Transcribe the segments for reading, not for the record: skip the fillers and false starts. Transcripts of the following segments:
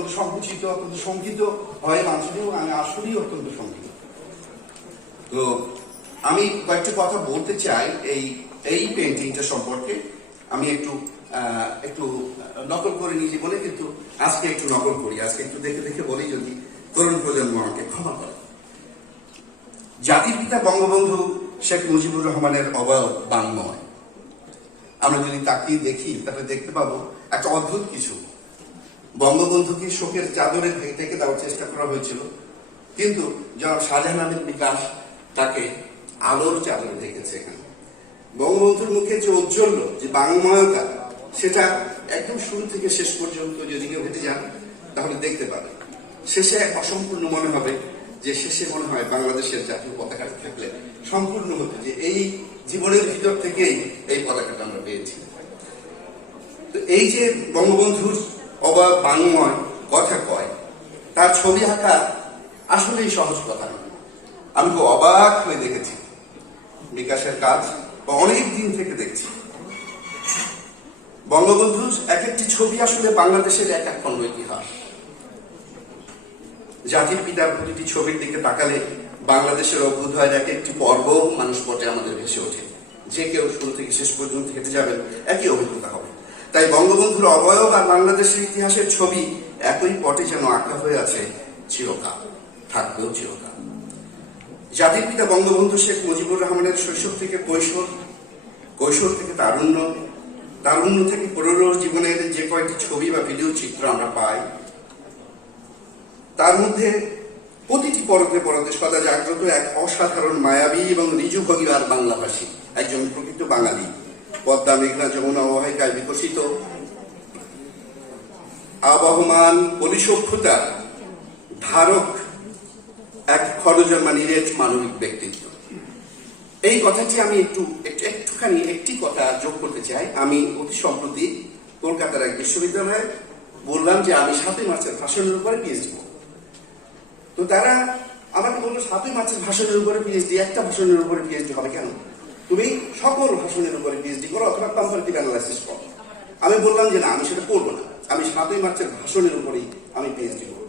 অত্যন্ত সংকুচিত, অত্যন্ত শঙ্কিত হয় মানুষের, এবং আমি আসলেই অত্যন্ত শঙ্কিত। তো আমি কয়েকটি কথা বলতে চাই এই পেন্টিংটা সম্পর্কে। আমি একটু নকল করে নিয়ে বলে, কিন্তু আজকে একটু নকল করি, আজকে একটু দেখে দেখে বলি, যদি তরুণ প্রজন্ম আমাকে ক্ষমা করে। জাতির পিতা বঙ্গবন্ধু শেখ মুজিবুর রহমানের অবয়ব বাংময়। আমরা যদি তাকিয়ে দেখি তাহলে দেখতে পাবো একটা অদ্ভুত কিছু। বঙ্গবন্ধুকে শোকের চাদরে ঢেকে দেওয়ার চেষ্টা করা হয়েছিল, কিন্তু জনাব শাহজাহান আহমেদ বিকাশ তাকে আলোর চাদরে ঢেকেছে। এখানে বঙ্গবন্ধুর মুখে যে ঔজ্জ্বল্য, যে বাংময়তা, সেটা একদম শুরু থেকে শেষ পর্যন্ত যদি কেউ হেঁটে যান তাহলে দেখতে পাবে। শেষে অসম্পূর্ণ মনে হবে, যে শেষে মনে হয় বাংলাদেশের জাতীয় পতাকাটা থাকলে সম্পূর্ণ হতো, যে এই জীবনের ভিতর থেকেই এই পতাকাটা আমরা পেয়েছি। তো এই যে বঙ্গবন্ধুর অবাক বাংময় কথা কয়, তার ছবি আঁকা আসলেই সহজ কথা নয়। আমি খুব অবাক হয়ে দেখেছি বিকাশের কাজ, বা অনেক দিন থেকে দেখছি। বঙ্গবন্ধুর এক একটি ছবি আসলে বাংলাদেশের এক এক খণ্ড ইতিহাস। জাতির পিতার প্রতিটি ছবির দিকে তাকালে বাংলাদেশের অভ্যুদয়ের এক একটি পর্ব মানুষ পটে আমাদের ভেসে ওঠে। যে কেউ শুরু থেকে শেষ পর্যন্ত হেঁটে যাবেন, একই অভিজ্ঞতা হবে। তাই বঙ্গবন্ধুর অবয়ব আর বাংলাদেশের ইতিহাসের ছবি একই পটে যেন আঁকা হয়ে আছে চিরকাল, থাকবেও চিরকাল। জাতির পিতা বঙ্গবন্ধু শেখ মুজিবুর রহমানের শৈশব থেকে কৈশোর, কৈশোর থেকে তারুণ্য, তারুণ্য থেকে পুরোনো জীবনের যে কয়েকটি ছবি বা ভিডিও চিত্র আমরা পাই, তার মধ্যে প্রতিটি পরতে পরতে সদা জাগ্রত এক অসাধারণ মায়াবী এবং ঋজু ভঙ্গিমার বাংলাভাষী একজন প্রকৃত বাঙালি। পদ্মা, মেঘনা, যমুনা অববাহিকায় বিকশিত আবহমান পরিসভ্যতার ধারক এক খরজন্মা নিরেট মানবিক ব্যক্তিত্ব। এই কথাটি আমি একটি কথা যোগ করতে চাই। আমি অতি সম্প্রতি কলকাতার এক বিশ্ববিদ্যালয়ে বললাম যে আমি 7ই মার্চের ভাষণের উপরে পিএইচডি করব। তো তারা আমাকে বললো, 7ই মার্চের ভাষণের উপরে পিএইচডি, একটা ভাষণের উপরে পিএইচডি হবে কেন? তুমি সকল ভাষণের উপরে পিএইচডি করো অথবা কম্পারেটিভ অ্যানালাইসিস করো। আমি বললাম যে না, আমি সেটা করবো না, আমি 7ই মার্চের ভাষণের উপরেই আমি পিএইচডি করবো।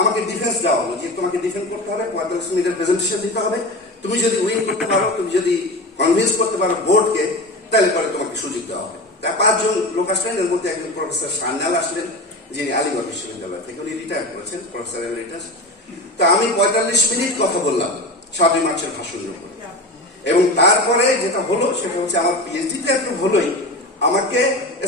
আমাকে ডিফেন্স দেওয়া হলো যে তোমাকে ডিফেন্ড করতে হবে, 45 মিনিটের প্রেজেন্টেশন দিতে হবে। তুমি যদি উইন করতে পারো, তুমি যদি কনভিন্স করতে পারো বোর্ডকে, তাহলে পরে তোমাকে সুযোগ দেওয়া হবে। তাই 5 জন লোক আসলেন, এর মধ্যে একজন প্রফেসর সান্যাল আসলেন, যিনি আলিগড় বিশ্ববিদ্যালয় থেকে, উনি রিটায়ার করেছেন, প্রফেসর এমেরিটাস। তো আমি 45 মিনিট কথা বললাম 7ই মার্চের ভাষণের উপরে। এবং তারপরে যেটা হলো সেটা হচ্ছে, আমার পিএইচডিতে একটু হলোই আমাকে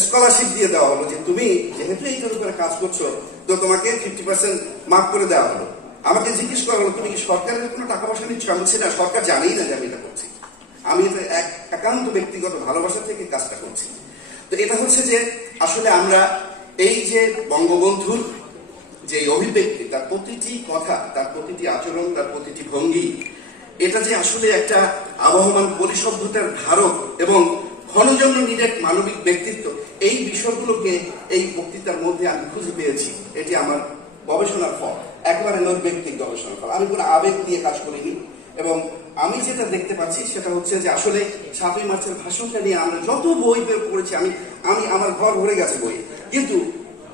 স্কলারশিপ দিয়ে দেওয়া হলো, যে তুমি যেহেতু এইটার উপরে কাজ করছো, তো তোমাকে 50% মার্ক করে দেওয়া হলো। আমাকে জিজ্ঞেস করা হলো, তুমি কি সরকারের কোনো টাকা পয়সা নিচ্ছ? আমি বলছি না, সরকার জানেই না যে আমি এটা করছি, আমি এটা একান্ত ব্যক্তিগত ভালোবাসা থেকে কাজটা করছি। তো এটা হচ্ছে যে আসলে আমরা এই যে বঙ্গবন্ধুর যে অভিব্যক্তি, তার প্রতিটি কথা, তার প্রতিটি আচরণ, তার প্রতিটি ভঙ্গি, এটা যে আসলে একটা আবহমান পরিসভ্যতার ধারক এবং ঘনজন্য নিরেট মানবিক ব্যক্তিত্ব, এই বিষয়গুলোকে এই বক্তৃতার মধ্যে আমি খুঁজে পেয়েছি। এটি আমার গবেষণার ফল, একেবারে নৈর্ব্যক্তিক গবেষণার ফল। আমি কোনো আবেগ দিয়ে কাজ করিনি। এবং আমি যেটা দেখতে পাচ্ছি সেটা হচ্ছে যে আসলে 7ই মার্চের ভাষণটা নিয়ে আমরা যত বই বের করেছি, আমি আমার ঘর ভরে গেছে বই, কিন্তু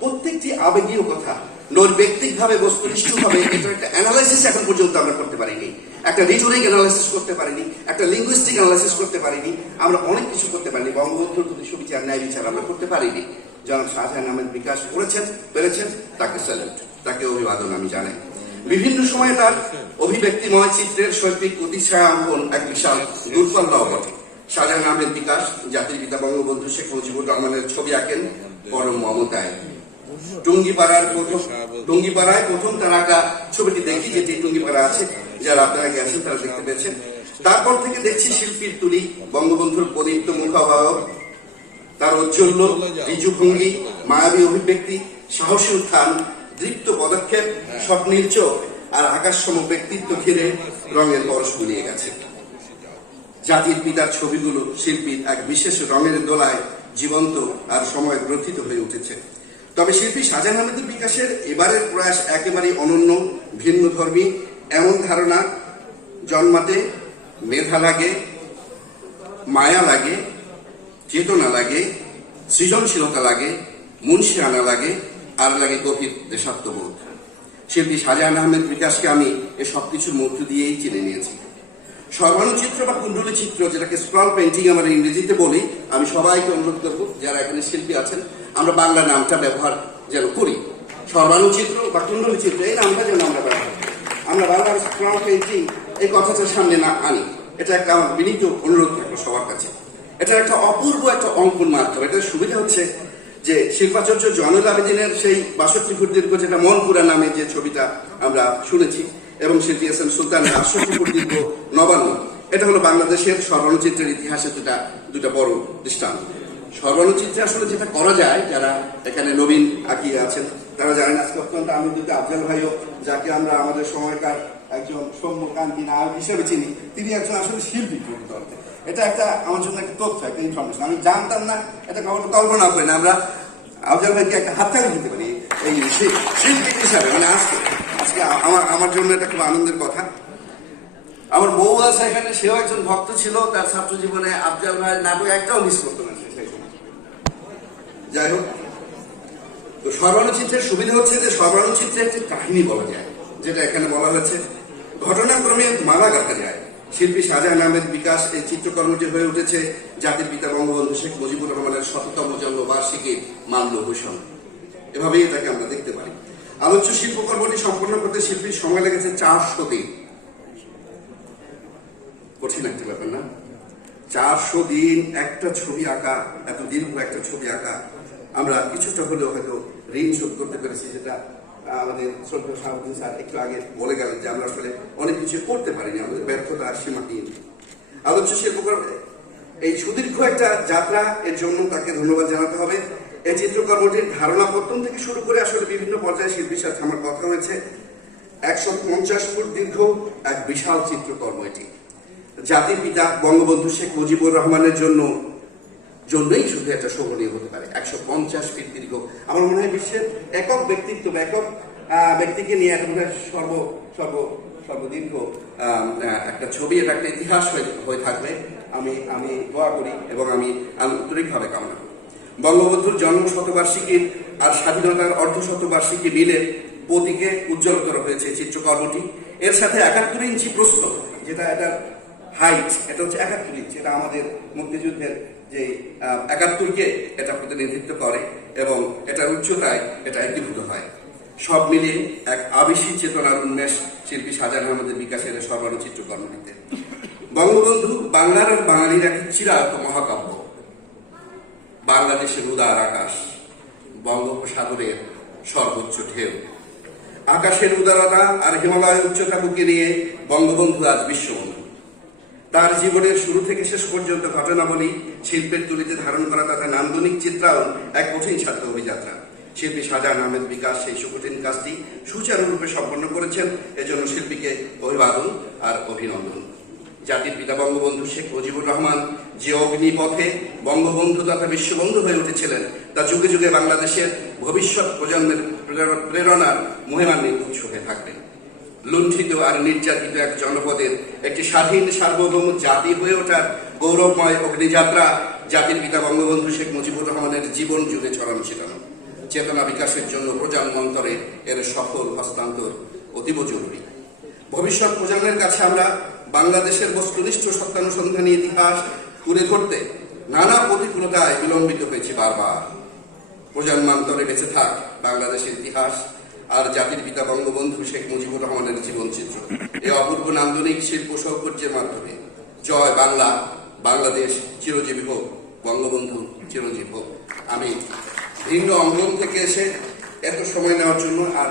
প্রত্যেকটি আবেগীয় কথা নৈর্ব্যক্তিক ভাবে, বস্তুনিষ্ঠভাবে এটা একটা অ্যানালাইসিস এখন পর্যন্ত আমরা করতে পারিনি, একটা রিটোরিক অ্যানালাইসিস করতে পারিনি, একটা লিঙ্গুইস্টিক অ্যানালাইসিস করতে পারিনি, আমরা অনেক কিছু করতে পারিনি। বঙ্গবন্ধুর প্রতি সুবিচার, ন্যায় বিচার আমরা করতে পারিনি। জনাব শাহজাহান আহমেদ বিকাশ পেরেছেন, তাকে স্যালুট, তাকে অভিবাদন আমি জানাই। বিভিন্ন সময়ে তার অভিব্যক্তিময় চিত্রের শৈল্পিক অতিশয় অঙ্কন এক বিশাল দূরপাল্লাও বটে। শাহজাহান আহমেদ বিকাশ জাতির পিতা বঙ্গবন্ধু শেখ মুজিবুর রহমানের ছবি আঁকেন পরম মমতায়। টুঙ্গিপাড়ায় প্রথম তার আঁকা ছবিটি দেখি, যেটি টুঙ্গিপাড়া আছে, যারা আপনারা গেছেন তারা দেখতে পেয়েছেন। তারপর থেকে দেখছি শিল্পীর তুলি, বঙ্গবন্ধুর প্রদীপ্ত মুখাবয়ব, তার ঔজ্জ্বল্য, ঋজু ভঙ্গি, মায়াবী অভিব্যক্তি, সাহসী উত্থান, দৃপ্ত পদক্ষেপ, স্বপ্নের চোখ আর আকাশসম ব্যক্তিত্ব ঘিরে রঙের পরশ মিলিয়ে গেছে। জাতির পিতার ছবিগুলো শিল্পীর এক বিশেষ রঙের দোলায় জীবন্ত আর সময় গ্রথিত হয়ে উঠেছে। তবে শিল্পী শাহজাহান আহমেদ বিকাশের এবারের প্রয়াস একেবারেই অনন্য, ভিন্নধর্মী। এমন ধারণা জন্মাতে মেধা লাগে, মায়া লাগে, চেতনা লাগে, সৃজনশীলতা লাগে, মুন্সিয়ানা লাগে, আর লাগে গভীর দেশাত্মবোধ। শিল্পী শাহজাহান আহমেদ বিকাশকে আমি এ সবকিছুর মধ্য দিয়েই চিনে নিয়েছি। সর্বাণুচিত্র বা কুণ্ডলী চিত্র, যেটাকে স্ক্রল পেন্টিং আমরা ইংরেজিতে বলি, আমি সবাইকে অনুরোধ করবো যারা এখানে শিল্পী আছেন আমরা বাংলা নামটা ব্যবহার যেন করি। সর্বাণুচিত্র বা কুণ্ডলী চিত্র এই নামটা যেন আমরা ব্যবহার করি, আমরা বাংলার স্ক্রল পেন্টিং এই কথাটার সামনে না আনি। এটা একটা আমার বিনীত অনুরোধ থাকলো সবার কাছে। এটা একটা অপূর্ব একটা অঙ্কন মাধ্যম। এটার সুবিধা হচ্ছে যে শিল্পাচার্য জয়নুল আবেদিনের সেই 62 ফুট দীর্ঘ যেটা মনপুরা নামে যে ছবিটা আমরা শুনেছি, এবং শিল্পী এস এম সুলতানের 68 ফুট দীর্ঘ নবান্ন, এটা হলো বাংলাদেশের সর্বাণুচিত্রের ইতিহাসে দুটা বড় দৃষ্টান্ত। সর্বাণুচিত্রে আসলে যেটা করা যায়, যারা এখানে নবীন আঁকিয়ে আছেন তারা জানেন, আজকে অত্যন্ত আনন্দিত আফজাল ভাইও, যাকে আমরা আমাদের সময়কার একজন সৌম্যকান্তি নায়ক হিসেবে চিনি, তিনি একজন আসলে শিল্পী প্রকৃত অর্থে। এটা একটা আমার জন্য একটা তথ্য, একটা ইনফরমেশন, আমি জানতাম না, এটা কল্পনা করি না। আমরা আফজাল ভাইকে একটা হাততালি দিতে পারি এই শিল্পী হিসাবে, মানে আজকে আমার জন্য এটা খুব আনন্দের কথা। আমার বউ আছে এখানে, সেও একজন ভক্ত ছিল, তার ছাত্র জীবনে আফজাল ভাইয়ের নাটক একটাও মিস করতো না সেই সময়। যাই হোক, তো সর্বাণুচিত্রের সুবিধা হচ্ছে যে সর্বাণুচিত্রে একটি কাহিনী বলা যায়, যেটা এখানে বলা হয়েছে, ঘটনাক্রমে মালা গাঁথা যায়। শিল্পী শাহজাহান আহমেদ বিকাশ এই চিত্রকর্মটি হয়ে উঠেছে জাতির পিতা বঙ্গবন্ধু শেখ মুজিবুর রহমানের 100তম জন্মবার্ষিকীর মাল্যভূষণ। এভাবেই এটাকে আমরা দেখতে পারি। আলোচ্য শিল্পকর্মটি সম্পন্ন করতে শিল্পীর সময় লেগেছে 400 দিন। কঠিন একটা ব্যাপার না? 400 দিন একটা ছবি আঁকা, এত দীর্ঘ একটা ছবি আঁকা, আমরা কিছুটা হলেও হয়তো ঋণ শোধ করতে পেরেছি, যেটা আমাদের শ্রদ্ধেয় শাহাবুদ্দিন স্যার একটু আগে বলে গেলেন যে আমরা আসলে অনেক কিছু করতে পারিনি, আমাদের ব্যর্থতা সীমাহীন। আলোচ্য শিল্পকর্ম এই সুদীর্ঘ একটা যাত্রা, এর জন্য তাকে ধন্যবাদ জানাতে হবে। এই চিত্রকর্মটির ধারণা পত্তন থেকে শুরু করে আসলে বিভিন্ন পর্যায়ে শিল্পীর সাথে আমার কথা হয়েছে। 150 ফুট দীর্ঘ এক বিশাল চিত্রকর্ম এটি। জাতির পিতা বঙ্গবন্ধু শেখ মুজিবুর রহমানের জন্যই শুধু একটা শোভনীয় হতে পারে। 150 ফিট দীর্ঘ, আমার মনে হয় বিশ্বের একক ব্যক্তিত্ব বা একক ব্যক্তিকে নিয়ে একটা সর্বদীর্ঘ একটা ছবি, এটা একটা ইতিহাস হয়ে থাকবে। আমি দোয়া করি এবং আমি আন্তরিকভাবে কামনা করি। বঙ্গবন্ধুর জন্ম শতবার্ষিকীর আর স্বাধীনতার অর্ধশতবার্ষিকী মিলে প্রতীকে উজ্জ্বলতর হয়েছে চিত্রকর্মটি। এর সাথে 71 ইঞ্চি প্রস্থ, যেটা এটার হাইট, এটা হচ্ছে 71 ইঞ্চি। এটা আমাদের মুক্তিযুদ্ধের যে 71কে এটা প্রতিনিধিত্ব করে এবং এটার উচ্চতায় এটা একীভূত হয়। সব মিলিয়ে এক আবেশী চেতনার উন্মেষ শিল্পী শাহজাহান আহমেদের বিকাশের সর্বাণুচিত্র কর্মটিতে। বঙ্গবন্ধু বাংলার আর বাঙালির এক চিরায়ত মহাকাব্য। বাংলাদেশের উদার আকাশ, বঙ্গোপসাগরের সর্বোচ্চ ঢেউ, আকাশের উদারতা আর হিমালয়ের উচ্চতা বুকে নিয়ে বঙ্গবন্ধু আজ বিশ্ববন্ধু। তার জীবনের শুরু থেকে শেষ পর্যন্ত ঘটনাবলী শিল্পের তুলিতে ধারণ করা তথা নান্দনিক চিত্রায়ন এক কঠিন সাধ্য অভিযাত্রা। শিল্পী শাহজাহান আহমেদ বিকাশ সেই সুকঠিন কাজটি সুচারুরূপে সম্পন্ন করেছেন। এজন্য শিল্পীকে অভিবাদন আর অভিনন্দন। জাতির পিতা বঙ্গবন্ধু শেখ মুজিবুর রহমান যে অগ্নিপথে বঙ্গবন্ধু তথা বিশ্ববন্ধু হয়ে উঠেছিলেন, তা যুগে যুগে বাংলাদেশের ভবিষ্যৎ প্রজন্মের প্রেরণার মহিমান্বিত উৎস হয়ে থাকবে। লুণ্ঠিত আর নির্যাতিত এক জনপদের একটি স্বাধীন সার্বভৌম জাতি হয়ে ওঠার গৌরবময় অগ্নিযাত্রা জাতির পিতা বঙ্গবন্ধু শেখ মুজিবুর রহমানের জীবন জুড়ে ছড়ানো ছিটানো। চেতনা বিকাশের জন্য প্রজন্ম অন্তরে এর সফল হস্তান্তর অতীব জরুরি। ভবিষ্যৎ প্রজন্মের কাছে আমরা বাংলাদেশের বস্তুনিষ্ঠ সত্যানুসন্ধানী ইতিহাস তুলে ধরতে নানা প্রতিকূলতায় বিলম্বিত হয়েছে বারবার। প্রজন্মান্তরে বেঁচে থাক বাংলাদেশের ইতিহাস আর জাতির পিতা বঙ্গবন্ধু শেখ মুজিবুর রহমানের জীবনচিত্র। এই অপূর্ব নান্দনিক শিল্প সৌকর্যের মাধ্যমে জয় বাংলা, বাংলাদেশ চিরজীবী হোক, বঙ্গবন্ধু চিরজীবী হোক। আমি ভিন্ন অঙ্গন থেকে এসে এত সময় নেওয়ার জন্য আর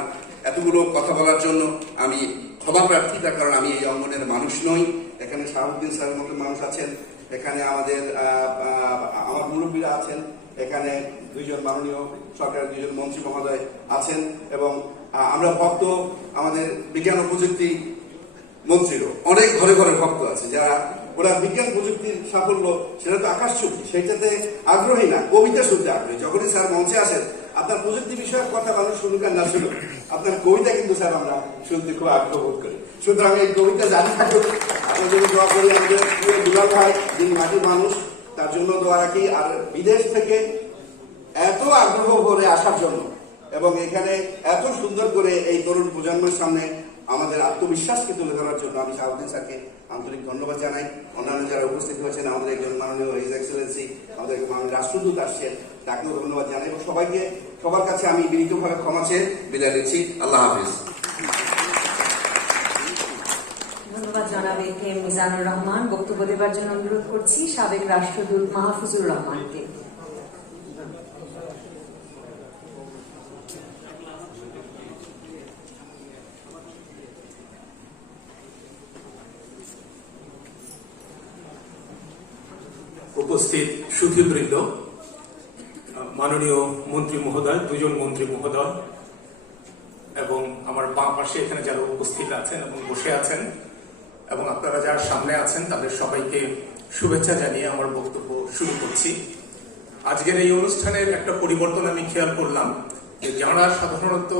এতগুলো কথা বলার জন্য আমি ক্ষমা প্রার্থী, তার কারণ আমি এই অঙ্গনের মানুষ নই। এখানে শাহাবুদ্দিন স্যারের মতো মানুষ আছেন, এখানে আমার মুরব্বীরা আছেন, এখানে দুইজন মাননীয় সরকারের দুইজন মন্ত্রী মহোদয় আছেন, এবং আমরা ভক্ত, আমাদের বিজ্ঞান ও প্রযুক্তি মন্ত্রীরও অনেক ঘরে ঘরে ভক্ত আছে, যারা ওরা বিজ্ঞান প্রযুক্তির সাফল্য সেটা তো আকাশচুম্বী, সেইটাতে আগ্রহী না, কবিতা শুনতে আগ্রহী। যখনই স্যার মঞ্চে আসেন, আপনার প্রযুক্তি বিষয়ক কথা মানুষ শুনুক আর না শুনুক, আপনার কবিতা কিন্তু স্যার আমরা শুনতে খুব আগ্রহ বোধ করি। সুতরাং এই কবিতা জানি থাকুক, আপনার জন্য দোয়া করি। আমাদের প্রিয় দুলাল ভাই, যিনি মাটির মানুষ, তার জন্য দোয়া রাখি। আর বিদেশ থেকে এত আগ্রহ করে আসার জন্য এবং এখানে এত সুন্দর করে এই তরুণ প্রজন্মের সামনে আমাদের আত্মবিশ্বাসকে তুলে ধরার জন্য আমি শাহাবুদ্দিন স্যারকে আন্তরিক ধন্যবাদ জানাই। অন্যান্য যারা উপস্থিত হয়েছেন, আমাদের একজন মাননীয় হিজ এক্সেলেন্সি, আমাদের মাননীয় রাষ্ট্রদূত আসছেন, তাকেও ধন্যবাদ জানাই এবং সবার কাছে আমি বিনীতভাবে ক্ষমা চেয়ে বিদায় নিচ্ছি। আল্লাহ হাফিজ। ধন্যবাদ জানাবে কে মিজানুর রহমান। বক্তব্য দেবার জন্য অনুরোধ করছি সাবেক রাষ্ট্রদূত মাহফুজুর রহমানকে। উপস্থিত সুধীবৃন্দ, মাননীয় মন্ত্রী মহোদয়, দুজন মন্ত্রী মহোদয় এবং আমার বাম পাশে এখানে যারা উপস্থিত আছেন এবং বসে আছেন এবং আপনারা যারা সামনে আছেন, তাদের সবাইকে শুভেচ্ছা জানিয়ে আমার বক্তব্য শুরু করছি। আজকের এই অনুষ্ঠানের একটা পরিবর্তন আমি খেয়াল করলাম যে যারা সাধারণত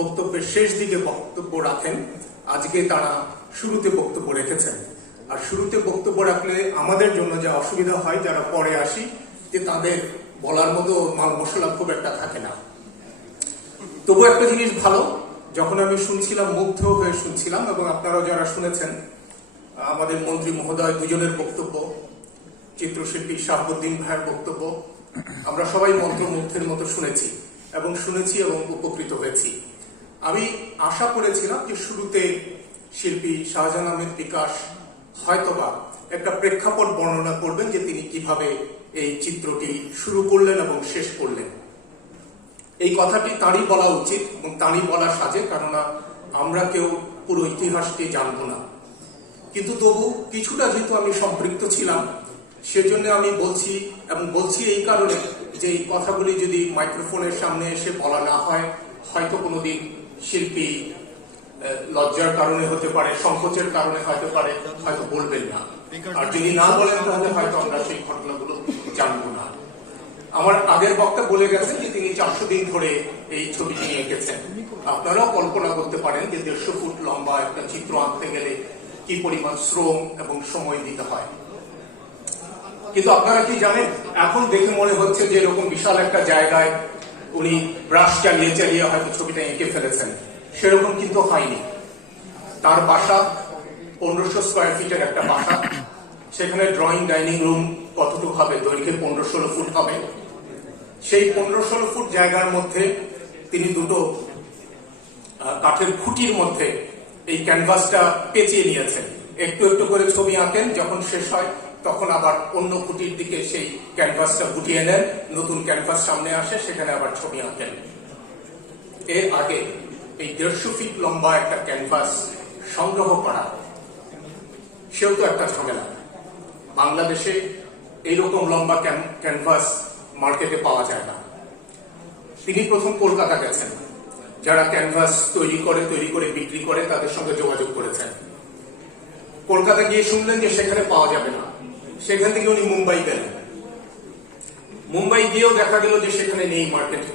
বক্তব্যের শেষ দিকে বক্তব্য রাখেন, আজকে তারা শুরুতে বক্তব্য রেখেছেন। আর শুরুতে বক্তব্য রাখলে আমাদের জন্য যা অসুবিধা হয়, যারা পরে আসি, যে তাদের বলার মতো মাল মশলা খুব একটা থাকে না। তবু একটা জিনিস ভালো, যখন আমি শুনছিলাম মুগ্ধ হয়ে শুনছিলাম, এবং আপনারা যারা শুনেছেন আমাদের মন্ত্রী মহোদয় দুজনের বক্তব্য, চিত্রশিল্পী শাহাবুদ্দিন ভাইয়ের বক্তব্য, আমরা সবাই মন্ত্রমুগ্ধের মতো শুনেছি এবং উপকৃত হয়েছি। আমি আশা করেছিলাম যে শুরুতে শিল্পী শাহজাহান আহমেদ বিকাশ হয়তোবা একটা প্রেক্ষাপট বর্ণনা করবেন যে তিনি কিভাবে এই চিত্রটি শুরু করলেন এবং শেষ করলেন। এই কথাটি তাঁরই বলা উচিত এবং তাঁরই বলা সাজে, কেননা আমরা কেউ পুরো ইতিহাসটি জানবো না। কিন্তু তবু কিছুটা যেহেতু আমি সম্পৃক্ত ছিলাম, সেজন্য আমি বলছি এই কারণে যে এই কথাগুলি যদি মাইক্রোফোনের সামনে এসে বলা না হয়, হয়তো কোনোদিন শিল্পী লজ্জার কারণে হতে পারে, সংকোচের কারণে হয়তো বলবেন না। আর যদি না বলেন তাহলে হয়তো আমরা সেই ঘটনাগুলো জানবো না। আমার আগের বক্তা বলে গেছেন যে তিনি 400 দিন ধরে এই ছবিটি নিয়ে এঁকেছেন। আপনারাও কল্পনা করতে পারেন যে 150 ফুট লম্বা একটা চিত্র আঁকতে গেলে কি পরিমাণ শ্রম এবং সময় দিতে হয়। কিন্তু আপনারা কি জানেন, এখন দেখে মনে হচ্ছে যে এরকম বিশাল একটা জায়গায় উনি ব্রাশ চালিয়ে হয়তো ছবিটা এঁকে ফেলেছেন। সেরকম কিন্তু হয়নি। তার বাসা 1500 স্কোয়ার ফিটের একটা বাসা। সেখানে ড্রয়িং ডাইনিং রুম কতটুকু হবে, দৈর্ঘ্যে 15-16 ফুট হবে। সেই 15-16 ফুট জায়গার মধ্যে তিনি দুটো কাঠের খুঁটির মধ্যে এই ক্যানভাসটা পেঁচিয়ে নিয়েছেন। একটু একটু করে ছবি আঁকেন, যখন শেষ হয় তখন আবার অন্য খুঁটির দিকে সেই ক্যানভাসটা গুটিয়ে নেন, নতুন ক্যানভাস সামনে আসে, সেখানে আবার ছবি আঁকেন। এর আগে এই 150 ফিট লম্বা একটা ক্যানভাস সংগ্রহ করা, সেও তো একটা ঝামেলা। বাংলাদেশে এইরকম লম্বা ক্যানভাস মার্কেটে পাওয়া যায় না। তিনি প্রথম কলকাতা গেছেন, যারা ক্যানভাস তৈরি করে বিক্রি করে তাদের সঙ্গে যোগাযোগ করেছেন। কলকাতা গিয়ে শুনলেন যে সেখানে পাওয়া যাবে না। সেখান থেকে উনি মুম্বাই গেলেন। মুম্বাই গিয়েও দেখা গেল যে সেখানে নেই মার্কেটে।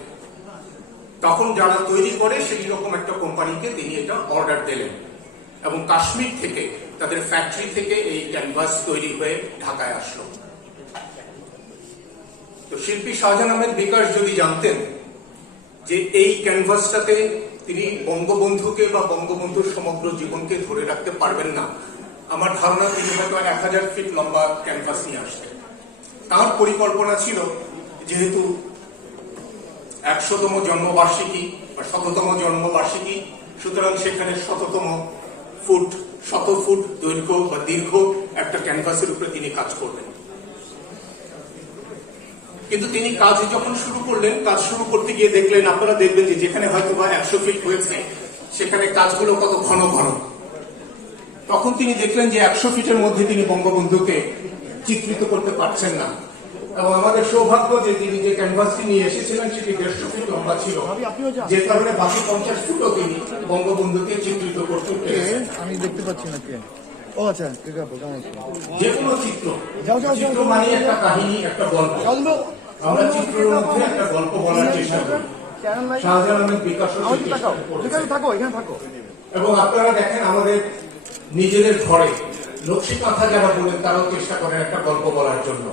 তখন যারা তৈরি করে সেই রকম একটা কোম্পানিকে তিনি এটা অর্ডার দিলেন এবং কাশ্মীর থেকে, তাদের ফ্যাক্টরি থেকে এই ক্যানভাস তৈরি হয়ে ঢাকায় আসলো। তো শিল্পী শাহজাহান আহমেদ বিকাশ যদি জানতেন যে এই ক্যানভাসটাতে তিনি বঙ্গবন্ধুকে বা বঙ্গবন্ধুর সমগ্র জীবনকে ধরে রাখতে পারবেন না, আমার ধারণা তিনি হয়তো 1000 ফিট লম্বা ক্যানভাস নিয়ে আসতেন। তার পরিকল্পনা ছিল, যেহেতু 100তম জন্মবার্ষিকী বা 100তম জন্মবার্ষিকী, সুতরাং সেখানে 100 ফুট দৈর্ঘ্য বা দীর্ঘ একটা ক্যানভাসের উপরে তিনি কাজ করবেন। কিন্তু তিনি কাজ যখন শুরু করলেন, কাজ শুরু করতে গিয়ে দেখলেন, আপনারা দেখবেন যে যেখানে হয়তো বা 100 ফিট হয়েছে সেখানে কাজগুলো কত ঘন ঘন। তখন তিনি দেখলেন যে 100 ফিটের মধ্যে তিনি বঙ্গবন্ধুকে চিত্রিত করতে পারছেন না। এবং আমাদের সৌভাগ্য যে তিনি যে ক্যানভাসটি নিয়ে এসেছিলেন সেটি 150 ফিট লম্বা ছিল, যে কারণে বাকি 50 ফুটও তিনি বঙ্গবন্ধুকে চিত্রিত করতে পেরেছেন। আমি দেখতে পাচ্ছি না কে। ও আচ্ছা, যে কোনো চিত্র মানে একটা কাহিনী, একটা গল্প। আমরা চিত্রের মধ্যে একটা গল্প বলার চেষ্টা করি। শাহজাহান আহমেদ বিকাশ এবং আপনারা দেখেন আমাদের নিজেদের ঘরে নকশি কাঁথা যারা বলেন তারাও চেষ্টা করেন একটা গল্প বলার জন্য।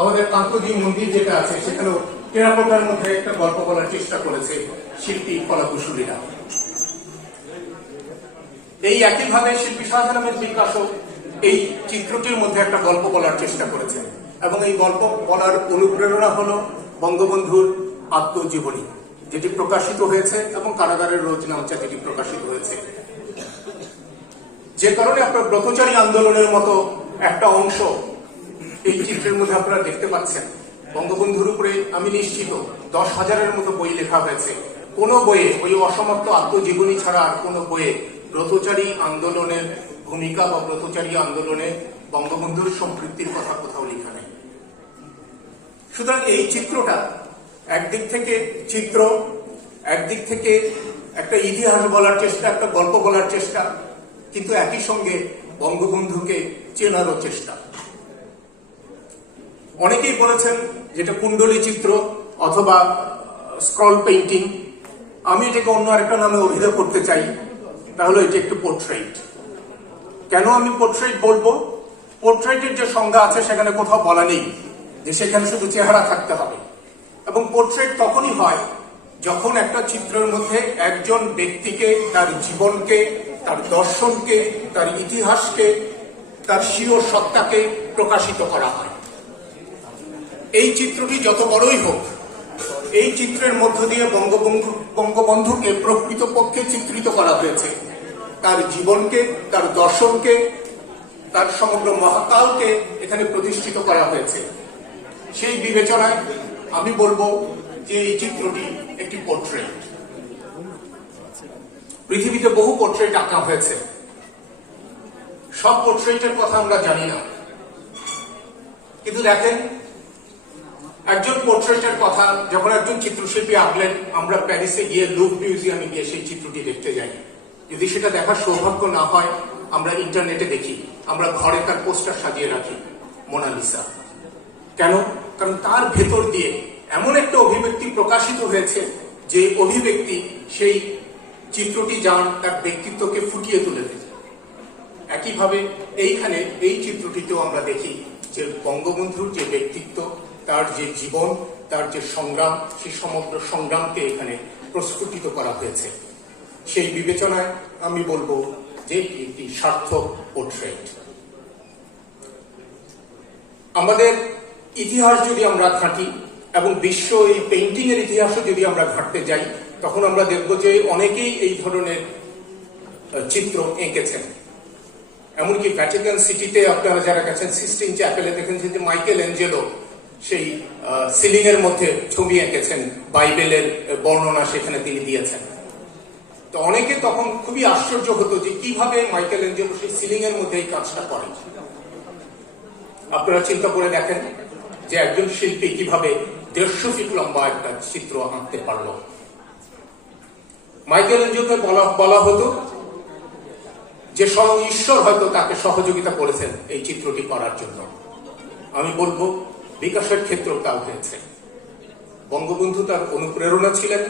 আমাদের কান্তজি মন্দির যেটা আছে সেখানেও টেরাকোটার মধ্যে একটা গল্প বলার চেষ্টা করেছে শিল্পী কলাকুশলীরা। এই একইভাবে শিল্পী শাহজাহান আহমেদ বিকাশও এই চিত্রটির মধ্যে একটা গল্প বলার চেষ্টা করেছেন, এবং এই গল্প বলার অনুপ্রেরণা হলো বঙ্গবন্ধুর আত্মজীবনী, যেটি প্রকাশিত হয়েছে, এবং কারাগারের রোজনামচা যেটি প্রকাশিত হয়েছে। যে কারণে আপনার ব্রতচারী আন্দোলনের মতো একটা অংশ এই চিত্রের মধ্যে আপনারা দেখতে পাচ্ছেন। বঙ্গবন্ধুর উপরে আমি নিশ্চিত 10,000-এর মতো বই লেখা হয়েছে। কোন বইয়ে, ওই অসমাপ্ত আত্মজীবনী ছাড়া আর কোন বইয়ে ব্রতচারী আন্দোলনের ভূমিকা বা ব্রতচারী আন্দোলনে বঙ্গবন্ধুর সম্পৃক্তির কথা কোথাও লেখা নেই। সুতরাং এই চিত্রটা একদিক থেকে চিত্র, একদিক থেকে একটা ইতিহাস বলার চেষ্টা, একটা গল্প বলার চেষ্টা, কিন্তু একই সঙ্গে বঙ্গবন্ধুকে চেনারও চেষ্টা। অনেকেই বলেছেন যেটা কুণ্ডলী চিত্র অথবা স্ক্রল পেইন্টিং। আমি এটাকে অন্য আরেকটা নামে অভিধা করতে চাই, তাহলে এটা একটু পোর্ট্রেট। কেন আমি পোর্ট্রেট বলবো? পোর্ট্রেটের যে সংজ্ঞা আছে সেখানে কোথাও বলা নেই যে সেখানে শুধু চেহারা থাকতে হবে, এবং পোর্ট্রেট তখনই হয় যখন একটা চিত্রের মধ্যে একজন ব্যক্তিকে, তার জীবনকে, তার দর্শনকে, তার ইতিহাসকে, তার স্বীয় সত্তাকে প্রকাশিত করা হয়। এই চিত্রটি যত বড়ই হোক, এই চিত্রের মধ্য দিয়ে বঙ্গবন্ধুকে প্রকৃতপক্ষে চিত্রিত করা হয়েছে। তার জীবনকে, তার দর্শনকে, তার সমগ্র মহাকালকে এখানে প্রতিষ্ঠিত করা হয়েছে। সেই বিবেচনায় আমি বলবো যে এই চিত্রটি একটি পোর্ট্রেট। পৃথিবীতে বহু পোর্ট্রেট আঁকা হয়েছে, সব পোর্ট্রেটের কথা আমরা জানি না, কিন্তু দেখেন একজন পোর্ট্রেটের কথা যখন একজন চিত্রশিল্পী আঁকলেন, আমরা প্যারিসে গিয়ে লুভর মিউজিয়ামে গিয়ে সেই চিত্রটি দেখতে যাই। যদি সেটা দেখার সৌভাগ্য না হয়, আমরা ইন্টারনেটে দেখি, আমরা ঘরে তার পোস্টার সাজিয়ে রাখি, মোনালিসা। কেন? কারণ তার ভেতর দিয়ে এমন একটা অভিব্যক্তি প্রকাশিত হয়েছে যে অভিব্যক্তি সেই চিত্রটি তার ব্যক্তিত্বকে ফুটিয়ে তুলে দেয়। একইভাবে এইখানে এই চিত্রটিতেও আমরা দেখি যে বঙ্গবন্ধুর যে ব্যক্তিত্ব, তার যে জীবন, তার যে সংগ্রাম, সেই সমগ্র সংগ্রামকে এখানে প্রস্ফুটিত করা হয়েছে। সেই বিবেচনায় আমি বলবো যে একটি সার্থক পোর্ট্রেট। আমাদের ইতিহাস যদি আমরা ঘাঁটি এবং বিশ্ব এই পেইন্টিং এর ইতিহাসও যদি আমরা ঘাঁটতে যাই, তখন আমরা দেখব যে অনেকেই এই ধরনের চিত্র এঁকেছেন। এমনকি ভ্যাটিকান সিটিতে আপনারা যারা গেছেন, সিস্টিন চ্যাপেলে দেখেছেন যে মাইকেল অ্যাঞ্জেলো সেই সিলিং এর মধ্যে ছবি এঁকেছেন, বাইবেলের বর্ণনা সেখানে তিনি দিয়েছেন। তো অনেকে তখন খুবই আশ্চর্য হতো যে কিভাবে মাইকেল অ্যাঞ্জেলো সেই সিলিং এর মধ্যে এই কাজটা করেন। আপনারা চিন্তা করে দেখেন যে একজন শিল্পী কিভাবে 150 ফিট লম্বা একটা চিত্র আঁকতে পারল। মাইকেল অ্যাঞ্জেলোকে বলা হতো যে স্বয়ং ঈশ্বর হয়তো তাকে সহযোগিতা করেছেন এই চিত্রটি করার জন্য। আমি বলবো বিকাশের ক্ষেত্রেও তা হয়েছে। বঙ্গবন্ধু তার অনুপ্রেরণা ছিলেন।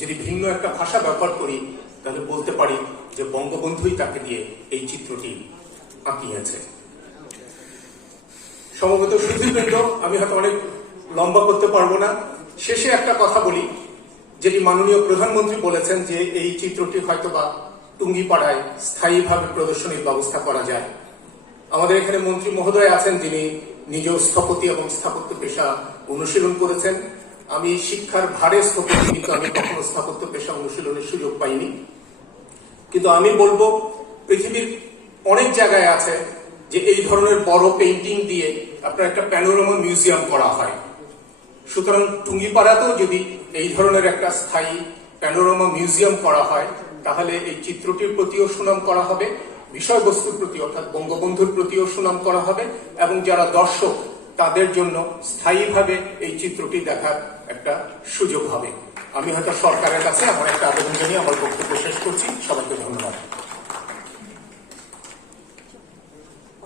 যদি ভিন্ন একটা ভাষা ব্যবহার করি তাহলে বলতে পারি যে বঙ্গবন্ধুই তাকে দিয়ে এই চিত্রটি আঁকিয়েছে। সমবেত সুধীবৃন্দ, আমি হয়তো অনেক লম্বা করতে পারবো না। শেষে একটা কথা বলি, যেটি মাননীয় প্রধানমন্ত্রী বলেছেন যে এই চিত্রটি হয়তোবা টুঙ্গিপাড়ায় স্থায়ীভাবে প্রদর্শনীর ব্যবস্থা করা যায়। আমাদের এখানে মন্ত্রী মহোদয় আছেন যিনি নিজেও স্থপতি এবং স্থাপত্য পেশা অনুশীলন করেছেন। আমি শিক্ষার ভারে স্থপতি, কিন্তু আমি কখনো স্থাপত্য পেশা অনুশীলনের সুযোগ পাইনি। কিন্তু আমি বলবো পৃথিবীর অনেক জায়গায় আছে যে এই ধরনের বড় পেইন্টিং দিয়ে আপনার একটা প্যানোরামা মিউজিয়াম করা হয়। সুতরাং টুঙ্গিপাড়াতেও যদি এই ধরনের একটা স্থায়ী প্যানোরামা মিউজিয়াম করা হয়, তাহলে এই চিত্রটির প্রতিও সুনাম করা হবে, বিষয়বস্তুর প্রতি অর্থাৎ বঙ্গবন্ধুর প্রতিও সুনাম করা হবে, এবং যারা দর্শক তাদের জন্য স্থায়ীভাবে এই চিত্রটি দেখার একটা সুযোগ হবে। আমি হয়তো সরকারের কাছে আমার একটা আবেদন জানিয়ে আমার বক্তব্য শেষ করছি। সবাইকে ধন্যবাদ।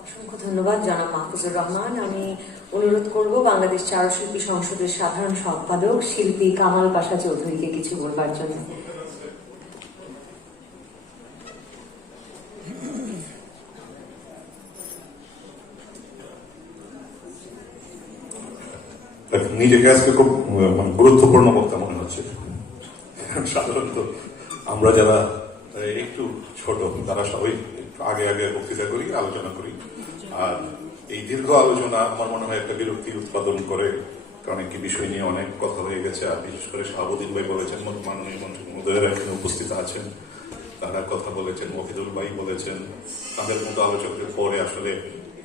অসংখ্য ধন্যবাদ জনাব মাহফুজুর রহমান। আমি অনুরোধ করব বাংলাদেশ চারুশিল্পী সংসদের সাধারণ সম্পাদক শিল্পী কামাল পাশা চৌধুরীকে কিছু বলবার জন্য। নিজেকে আজকে খুব মানে গুরুত্বপূর্ণ বক্তা মনে হচ্ছে। সাধারণত আমরা যারা একটু ছোট তারা সবাই একটু আগে আগে বক্তৃতা করি, আলোচনা করি, আর এই দীর্ঘ আলোচনা আমার মনে হয় একটা বিরক্তি উৎপাদন করে, কারণ একটি বিষয় নিয়ে অনেক কথা হয়ে গেছে। আর বিশেষ করে শাহাবুদ্দিন ভাই বলেছেন, মাননীয় মন্ত্রী মহোদয়েরা এখানে উপস্থিত আছেন, তারা কথা বলেছেন, মফিদুল ভাই বলেছেন, তাদের মতো আলোচকের পরে আসলে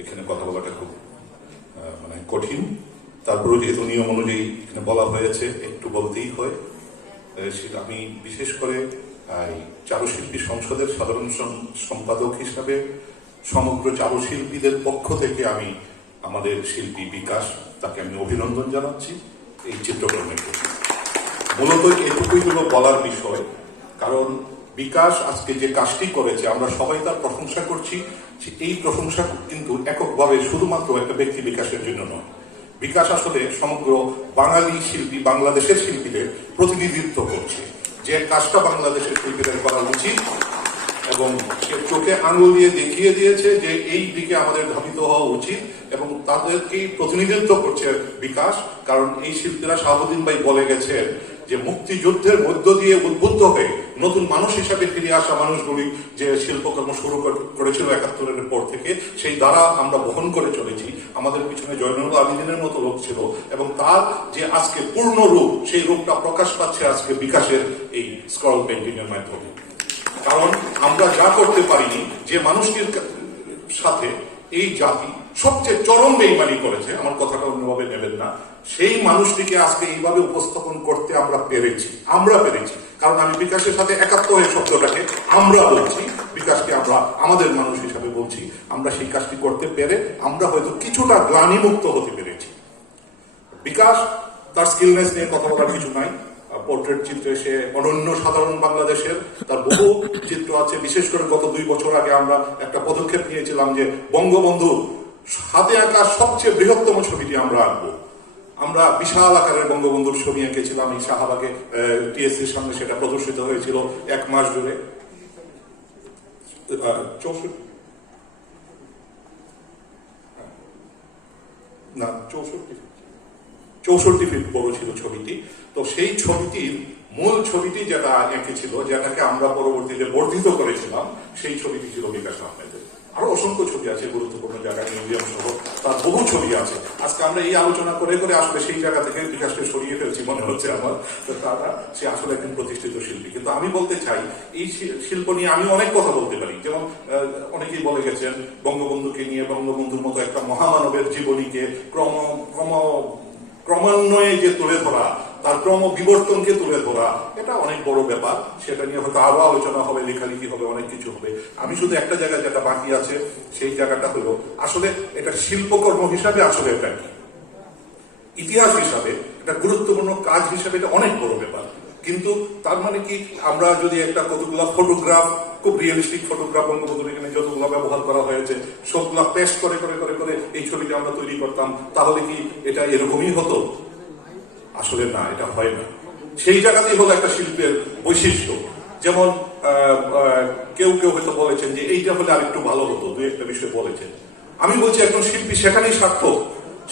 এখানে কথা বলাটা খুব মানে কঠিন। তারপরে যেহেতু নিয়ম অনুযায়ী এখানে বলা হয়েছে, একটু বলতেই হয়। আমি বিশেষ করে চারুশিল্পী সংসদের সাধারণ সম্পাদক হিসাবে সমগ্র চারুশিল্পীদের পক্ষ থেকে আমি আমাদের শিল্পী বিকাশ, তাকে আমি অভিনন্দন জানাচ্ছি এই চিত্রকর্মের জন্য। মূলত এটুকুই হলো বলার বিষয়, কারণ বিকাশ আজকে যে কাজটি করেছে আমরা সবাই তার প্রশংসা করছি। এই প্রশংসা কিন্তু এককভাবে শুধুমাত্র একটা ব্যক্তি বিকাশের জন্য নয়। বিকাশ আসলে সমগ্র বাঙালি শিল্পী, বাংলাদেশের শিল্পীদের প্রতিনিধিত্ব করছে। যে কাজটা বাংলাদেশের শিল্পীদের করা উচিত এবং সে চোখে আঙুল দিয়ে দেখিয়ে দিয়েছে যে এই দিকে আমাদের ধাবিত হওয়া উচিত, এবং তাদেরকেই প্রতিনিধিত্ব করছে বিকাশ। কারণ এই শিল্পীরা শাহাবুদ্দিন ভাই বলে গেছেন যে মুক্তিযুদ্ধের মধ্য দিয়ে উদ্বুদ্ধ হয়ে নতুন মানুষ হিসাবে ফিরে আসা মানুষগুলি যে শিল্পকর্ম শুরু করেছিল ৭১-এর পর থেকে, সেই দ্বারা আমরা বহন করে চলেছি। আমাদের পিছনে জয়নুল আবেদিনের মতো লোক ছিল, এবং তার যে আজকে পূর্ণ রূপ, সেই রূপটা প্রকাশ পাচ্ছে আজকে বিকাশের এই স্ক্রল পেন্টিং এর মাধ্যমে। কারণ আমরা যা করতে পারিনি, যে মানুষটির সাথে এই জাতি সবচেয়ে চরম বেইমানি করেছে, আমার কথাটা অন্যভাবে নেবেন না, সেই মানুষটিকে আজকে এইভাবে উপস্থাপন করতে আমরা পেরেছি। কারণ আমি বিকাশের সাথে একাত্ম হয়ে শব্দটাকে আমরা বলছি, বিকাশকে আমরা আমাদের মানুষ হিসাবে বলছি। আমরা সেই কাজটি করতে পেরে আমরা হয়তো কিছুটা গ্লানিমুক্ত হতে পেরেছি। বিকাশ তার স্কিলনেস নিয়ে কথা বলার কিছু নাই। পোর্ট্রেট চিত্রে সে অনন্য সাধারণ বাংলাদেশের, তার বহু চিত্র আছে। বিশেষ করে গত 2 বছর আগে আমরা একটা পদক্ষেপ নিয়েছিলাম যে বঙ্গবন্ধুর হাতে আঁকা সবচেয়ে বৃহত্তম ছবিটি আমরা আঁকবো। আমরা বিশাল আকারের বঙ্গবন্ধুর ছবি এঁকেছিলাম এই শাহবাগে, টিএসসির সামনে সেটা প্রদর্শিত হয়েছিল 1 মাস ধরে। 64 ফিট বড় ছিল ছবিটি। তো সেই ছবিটির মূল ছবিটি যেটা এঁকেছিল, যেটাকে আমরা পরবর্তীতে বর্ধিত করেছিলাম, সেই ছবিটি ছিল বিকাশ আহমেদের। আরো অসংখ্য ছবি আছে গুরুত্বপূর্ণ জায়গায়, মিউজিয়াম সহ তার বহু ছবি আছে। আজকে আমরা এই আলোচনা করে করে আসলে সেই জায়গা থেকে বিকাশকে সরিয়ে ফেলছি মনে হচ্ছে আমার। তো তারা সে আসলে একজন প্রতিষ্ঠিত শিল্পী। কিন্তু আমি বলতে চাই, এই শিল্প নিয়ে আমি অনেক কথা বলতে পারি। যেমন অনেকেই বলে গেছেন বঙ্গবন্ধুকে নিয়ে, বঙ্গবন্ধুর মতো একটা মহামানবের জীবনীকে ক্রমান্বয়ে যে তুলে ধরা, তার ক্রম বিবর্তনকে তুলে ধরা, এটা অনেক বড় ব্যাপার। সেটা নিয়ে হয়তো আরো আলোচনা হবে, লেখালেখি হবে, অনেক কিছু হবে। আমি শুধু একটা জায়গায় যেটা বাকি আছে, সেই জায়গাটা হলো আসলে এটা শিল্পকর্ম হিসাবে আসলে এটা কি, ইতিহাস হিসাবে এটা গুরুত্বপূর্ণ কাজ হিসাবে এটা অনেক বড় ব্যাপার। কিন্তু তার মানে কি আমরা যদি একটা কতগুলো ফটোগ্রাফ, খুব রিয়েলিস্টিক ফটোগ্রাফ বঙ্গবন্ধুর এখানে যতগুলো ব্যবহার করা হয়েছে, সবগুলা পেস্ট করে করে করে করে এই ছবিটা আমরা তৈরি করতাম, তাহলে কি এটা এরকমই হতো? আসলে না, এটা হয় না। সেই জায়গাতেই হলো একটা শিল্পের বৈশিষ্ট্য। যেমন কেউ কেউ হয়তো বলেছেন যে এইটা হলে আরেকটু ভালো হতো, 2-একটা বিষয় বলেছেন। আমি বলছি একজন শিল্পী সেখানেই সার্থক।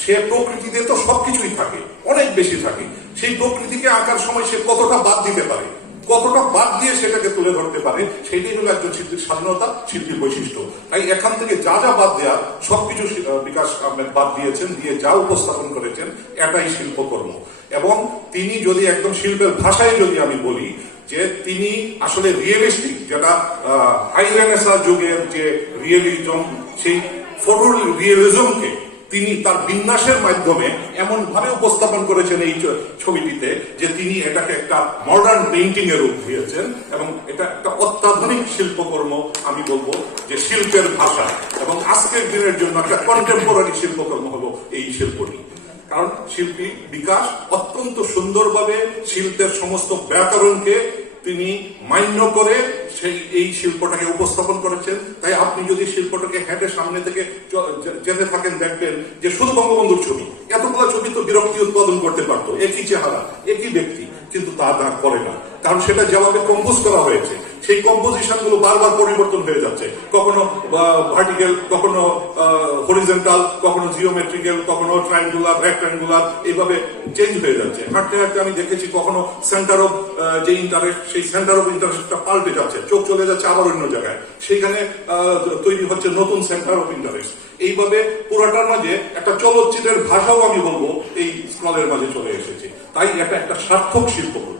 সে প্রকৃতিতে তো সবকিছুই থাকে, অনেক বেশি থাকে। সেই প্রকৃতিকে আঁকার সময় সে কতটা বাদ দিতে পারে, কতটা বাদ দিয়ে সেটাকে তুলে ধরতে পারে, সেইটাই হলো একজন শিল্পীর স্বাধীনতা, শিল্পীর বৈশিষ্ট্য। তাই এখান থেকে যা যা বাদ দেওয়া, সবকিছু বিকাশ আহমেদ বাদ দিয়েছেন, দিয়ে যা উপস্থাপন করেছেন, এটাই শিল্পকর্ম। এবং তিনি যদি একদম শিল্পের ভাষায় যদি আমি বলি, যে তিনি আসলে রিয়েলিস্টিক, যেটা হাই রেনেসাঁ যুগের যে রিয়েলিজম, সেই ফটো রিয়েলিজমকে তিনি তার বিন্যাসের মাধ্যমে এমন ভাবে উপস্থাপন করেছেন এই ছবিটিতে, যে তিনি এটাকে একটা মডার্ন পেইন্টিং এর রূপ দিয়েছেন। এবং এটা একটা অত্যাধুনিক শিল্পকর্ম, আমি বলবো যে শিল্পের ভাষা, এবং আজকের দিনের জন্য একটা কন্টেম্পোরারি শিল্পকর্ম হলো এই শিল্পটি। কারণ শিল্পী বিকাশ অত্যন্ত সুন্দরভাবে শিল্পের সমস্ত ব্যাকরণকে তিনি মান্য করে এই শিল্পটাকে উপস্থাপন করেছেন। তাই আপনি যদি শিল্পটাকে হেঁটে সামনে থেকে যেতে থাকেন, দেখবেন যে শুধু বঙ্গবন্ধুর ছবি, এতগুলো ছবি তো বিরক্তি উৎপাদন করতে পারতো, একই চেহারা, একই ব্যক্তি, কিন্তু তা করে না। কারণ সেটা যেভাবে কম্পোজ করা হয়েছে, সেই কম্পোজিশন গুলো বারবার পরিবর্তন হয়ে যাচ্ছে, কখনো ভার্টিক্যাল, কখনো হরিজন্টাল, কখনো জিওমেট্রিক্যাল, কখনো ট্রায়াঙ্গুলার, রেক্ট্যাঙ্গুলার, এইভাবে চেঞ্জ হয়ে যাচ্ছে। হাঁটতে হাঁটতে আমি দেখেছি কখনো সেন্টার অফ যে ইন্টারেস্ট, সেই সেন্টার অফ ইন্টারেস্টটা পাল্টে যাচ্ছে, চোখ চলে যাচ্ছে আবার অন্য জায়গায়, সেখানে তৈরি হচ্ছে নতুন সেন্টার অফ ইন্টারেস্ট। এইভাবে পুরোটার মাঝে একটা চলচ্চিত্রের ভাষাও আমি বলবো এই স্ক্রলের মাঝে চলে এসেছে। তাই এটা একটা সার্থক শিল্পকর্ম।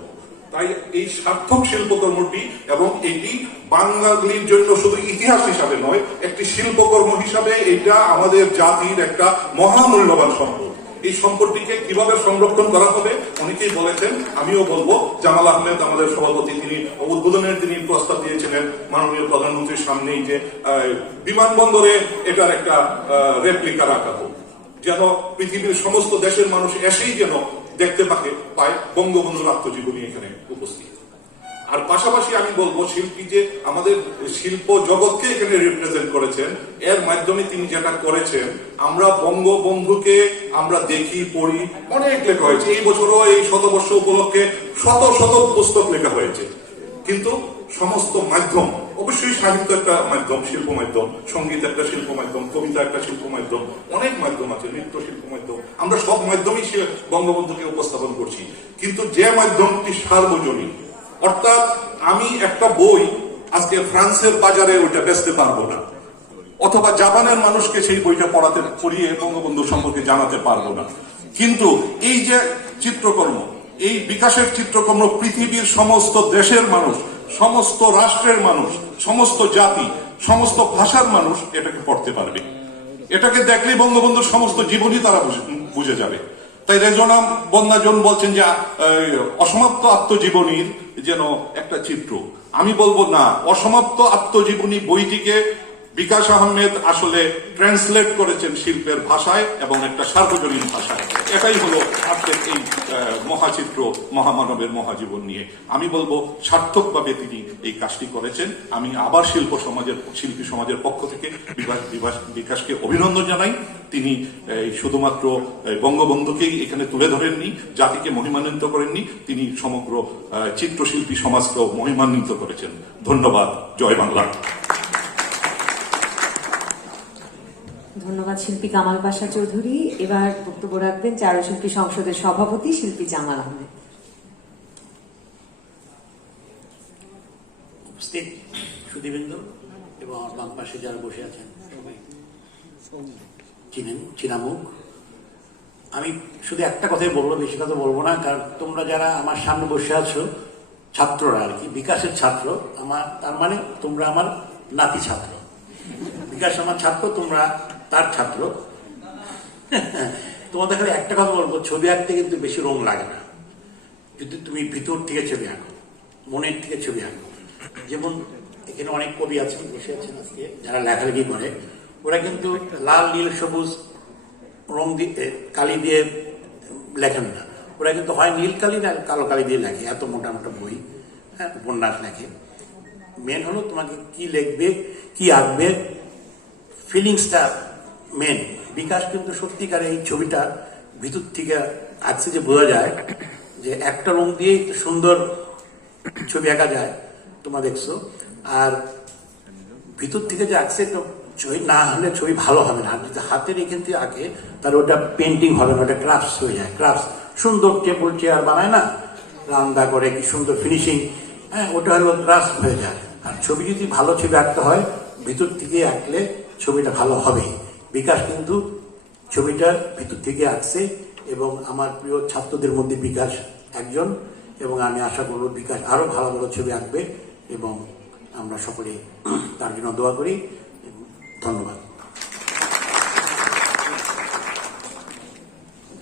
তাই এই সার্থক শিল্পকর্মটি এবং এটি বাঙালির জন্য শুধু ইতিহাস হিসাবে নয়, একটি শিল্পকর্ম হিসাবে এটা আমাদের জাতির একটা মহামূল্যবান সম্পদ। এই সম্পদটিকে কিভাবে সংরক্ষণ করা হবে অনেকেই বলেছেন, আমিও বলবো। জামাল আহমেদ আমাদের সভাপতি, তিনি উদ্বোধনের তিনি প্রস্তাব দিয়েছিলেন মাননীয় প্রধানমন্ত্রীর সামনেই যে বিমানবন্দরে এটার একটা রেপ্লিকা রাখা হোক, যেন পৃথিবীর সমস্ত দেশের মানুষ এসেই যেন দেখতে পায় বঙ্গবন্ধুর আত্মজীবনী এখানে উপস্থিত। আর পাশাপাশি আমি বলবো, শিল্পী যে আমাদের শিল্প জগৎকে এখানে রিপ্রেজেন্ট করেছেন, এর মাধ্যমে তিনি যেটা করেছেন, আমরা বঙ্গবন্ধুকে আমরা দেখি, পড়ি, অনেক লেখা হয়েছে। এই বছরও এই শতবর্ষ উপলক্ষে শত শত পুস্তক লেখা হয়েছে। কিন্তু সমস্ত মাধ্যম, অবশ্যই সাহিত্য একটা মাধ্যম, শিল্প মাধ্যম, সঙ্গীত একটা শিল্প মাধ্যম, কবিতা একটা শিল্প মাধ্যম, অনেক মাধ্যম আছে, নৃত্য শিল্প মাধ্যম, আমরা সব মাধ্যমেই বঙ্গবন্ধুকে উপস্থাপন করছি। কিন্তু যে মাধ্যমটি সার্বজনীন, অর্থাৎ আমি একটা বই আজকে ফ্রান্সের বাজারে ওইটা বেচতে পারবো না, অথবা জাপানের মানুষকে সেই বইটা পড়িয়ে বঙ্গবন্ধু সম্পর্কে জানাতে পারবো না, কিন্তু এই যে চিত্রকর্ম, এই বিকাশের চিত্রকর্ম পৃথিবীর সমস্ত দেশের মানুষ, সমস্ত রাষ্ট্রের মানুষ, সমস্ত জাতি, সমস্ত ভাষার মানুষ এটাকে পড়তে পারবে। এটাকে দেখলেই বঙ্গবন্ধুর সমস্ত জীবনই তারা বুঝে যাবে। তাই রেজনা বন্দাজন বলছেন যে অসমাপ্ত আত্মজীবনীর যেন একটা চিত্র। আমি বলবো না, অসমাপ্ত আত্মজীবনী বইটিকে বিকাশ আহমেদ আসলে ট্রান্সলেট করেছেন শিল্পের ভাষায় এবং একটা সার্বজনীন ভাষায়। এটাই হলো আজকের এই মহাচিত্র, মহামানবের মহাজীবন নিয়ে। আমি বলবো সার্থকভাবে তিনি এই কাজটি করেছেন। আমি আবার শিল্পী সমাজের পক্ষ থেকে বিকাশকে অভিনন্দন জানাই। তিনি শুধুমাত্র বঙ্গবন্ধুকেই এখানে তুলে ধরেননি, জাতিকে মহিমান্বিত করেননি, তিনি সমগ্র চিত্রশিল্পী সমাজকেও মহিমান্বিত করেছেন। ধন্যবাদ। জয় বাংলা। ধন্যবাদ শিল্পী কামাল পাশা চৌধুরী। এবার বক্তব্য রাখবেন চারুশিল্পী সংসদের সভাপতি শিল্পী জামাল আহমেদ। উপস্থিত সুধীবৃন্দ এবং আমার বাম পাশে যারা বসে আছেন সবাই চিনামুখ। আমি শুধু একটা কথাই বলবো, বেশি কথা বলবো না, কারণ তোমরা যারা আমার সামনে বসে আছো ছাত্ররা আর কি, বিকাশের ছাত্র, তার মানে তোমরা আমার নাতি ছাত্র। বিকাশ আমার ছাত্র, তোমরা তার ছাত্র। তোমাদের খালি একটা কথা বলবো, ছবি আঁকতে কিন্তু বেশি রং লাগে না যদি তুমি ভিতর থেকে ছবি আঁকো, মনের থেকে ছবি আঁকো। যেমন এখানে অনেক কবি আছেন, বসে আছেন আজকে, যারা লেখালেখি করে, ওরা কিন্তু লাল, নীল, সবুজ রং দিয়ে, কালি দিয়ে লেখেন না। ওরা কিন্তু হয় নীল কালি না কালো কালি দিয়ে লেখে। এত মোটা মোটা বই, হ্যাঁ, উপন্যাস লেখে। মেন হলো তোমাকে কি লিখবে, কি আঁকবে, ফিলিংসটা মেন। বিকাশ কিন্তু সত্যিকার এই ছবিটা ভিতর থেকে আঁকছে, যে বোঝা যায় যে একটা রং দিয়ে সুন্দর ছবি আঁকা যায়, তোমরা দেখছো। আর ভিতর থেকে যে আঁকছে, তো ছবি না হলে ছবি ভালো হবে না। আর যদি হাতের এখান থেকে আঁকে, তাহলে ওটা পেন্টিং হবে না, ওটা ক্রাফটস হয়ে যায়। ক্রাফটস সুন্দর টেবিল চেয়ার বানায় না, রান্দা করে, কি সুন্দর ফিনিশিং, হ্যাঁ, ওটা হলো ক্রাফট হয়ে যায়। আর ছবি যদি ভালো ছবি আঁকতে হয়, ভিতর থেকে আঁকলে ছবিটা ভালো হবে। বিকাশ কিন্তু ছবিটার ভিতর থেকে আঁকছে, এবং আমার প্রিয় ছাত্রদের মধ্যে বিকাশ একজন, এবং আমি আশা করব বিকাশ আরো ভালো ভালো ছবি আঁকবে, এবং আমরা সকলে তার জন্য দোয়া করি। ধন্যবাদ।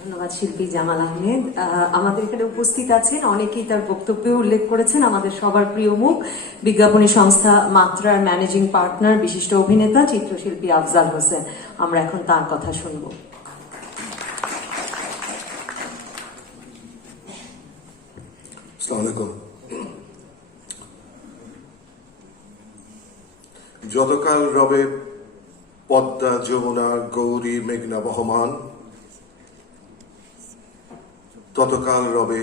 ধন্যবাদ শিল্পী জামাল আহমেদ। আমাদের এখানে উপস্থিত আছেন অনেকেই, তার বক্তব্যে উল্লেখ করেছেন আমাদের সবার প্রিয় মুখ, বিজ্ঞাপনী সংস্থা মাত্রার ম্যানেজিং পার্টনার, বিশিষ্ট অভিনেতা, চিত্রশিল্পী আফজাল হোসেন। আমরা এখন তার কথা শুনব। আসসালামু আলাইকুম। যতকাল রবে পদ্মা, যমুনা, গৌরী, মেঘনা বহমান, ততকাল রবে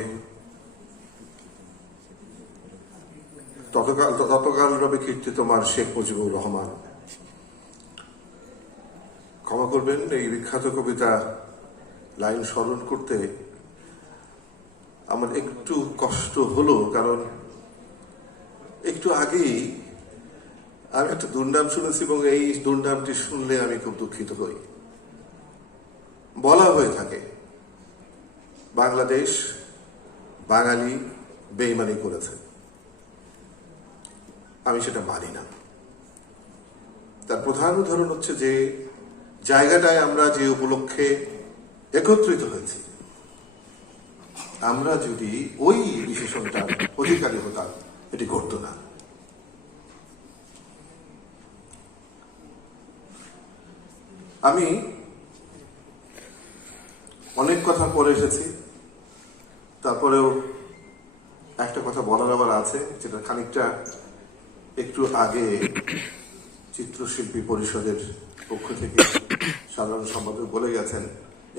ততকাল রবে কীর্তিতমার শেখ মুজিবুর রহমান। ক্ষমা করবেন, এই বিখ্যাত কবিতা লাইন স্মরণ করতে আমার একটু কষ্ট হলো, কারণ একটু আগেই আমি একটা দুর্নাম শুনেছি এবং এই দুর্নামটি শুনলে আমি খুব দুঃখিত হই। বলা হয়ে থাকে বাংলাদেশ বাঙালি বেইমানি করেছে, আমি সেটা মানি না। তার প্রধান উদাহরণ হচ্ছে যে জায়গাটায় আমরা যে উপলক্ষে একত্রিত হয়েছি, আমরা যদি ওই বিশেষণটা অধিকারী হতাম, এটি ঘটত না। আমি অনেক কথা পড়ে এসেছি, তারপরেও একটা কথা বলার আবার আছে, যেটা খানিকটা একটু আগে চিত্রশিল্পী পরিষদের পক্ষ থেকে সাধারণ সম্পাদক বলে গেছেন,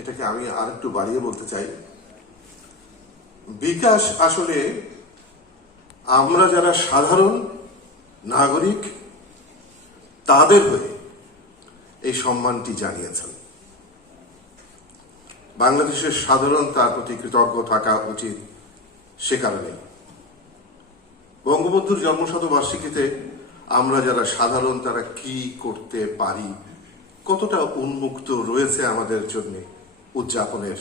এটাকে আমি আর একটু বাড়িয়ে বলতে চাই। বিকাশ আসলে আমরা যারা সাধারণ নাগরিক তাদের হয়ে এই সম্মানটি জানিয়েছেন। বাংলাদেশের সাধারণ তার প্রতি কৃতজ্ঞ থাকা উচিত। সে কারণে বঙ্গবন্ধুর জন্মশতবার্ষিকীতে আমরা যারা সাধারণ তারা কি করতে পারি, কতটা উন্মুক্ত রয়েছে আমাদের জন্য উদযাপনের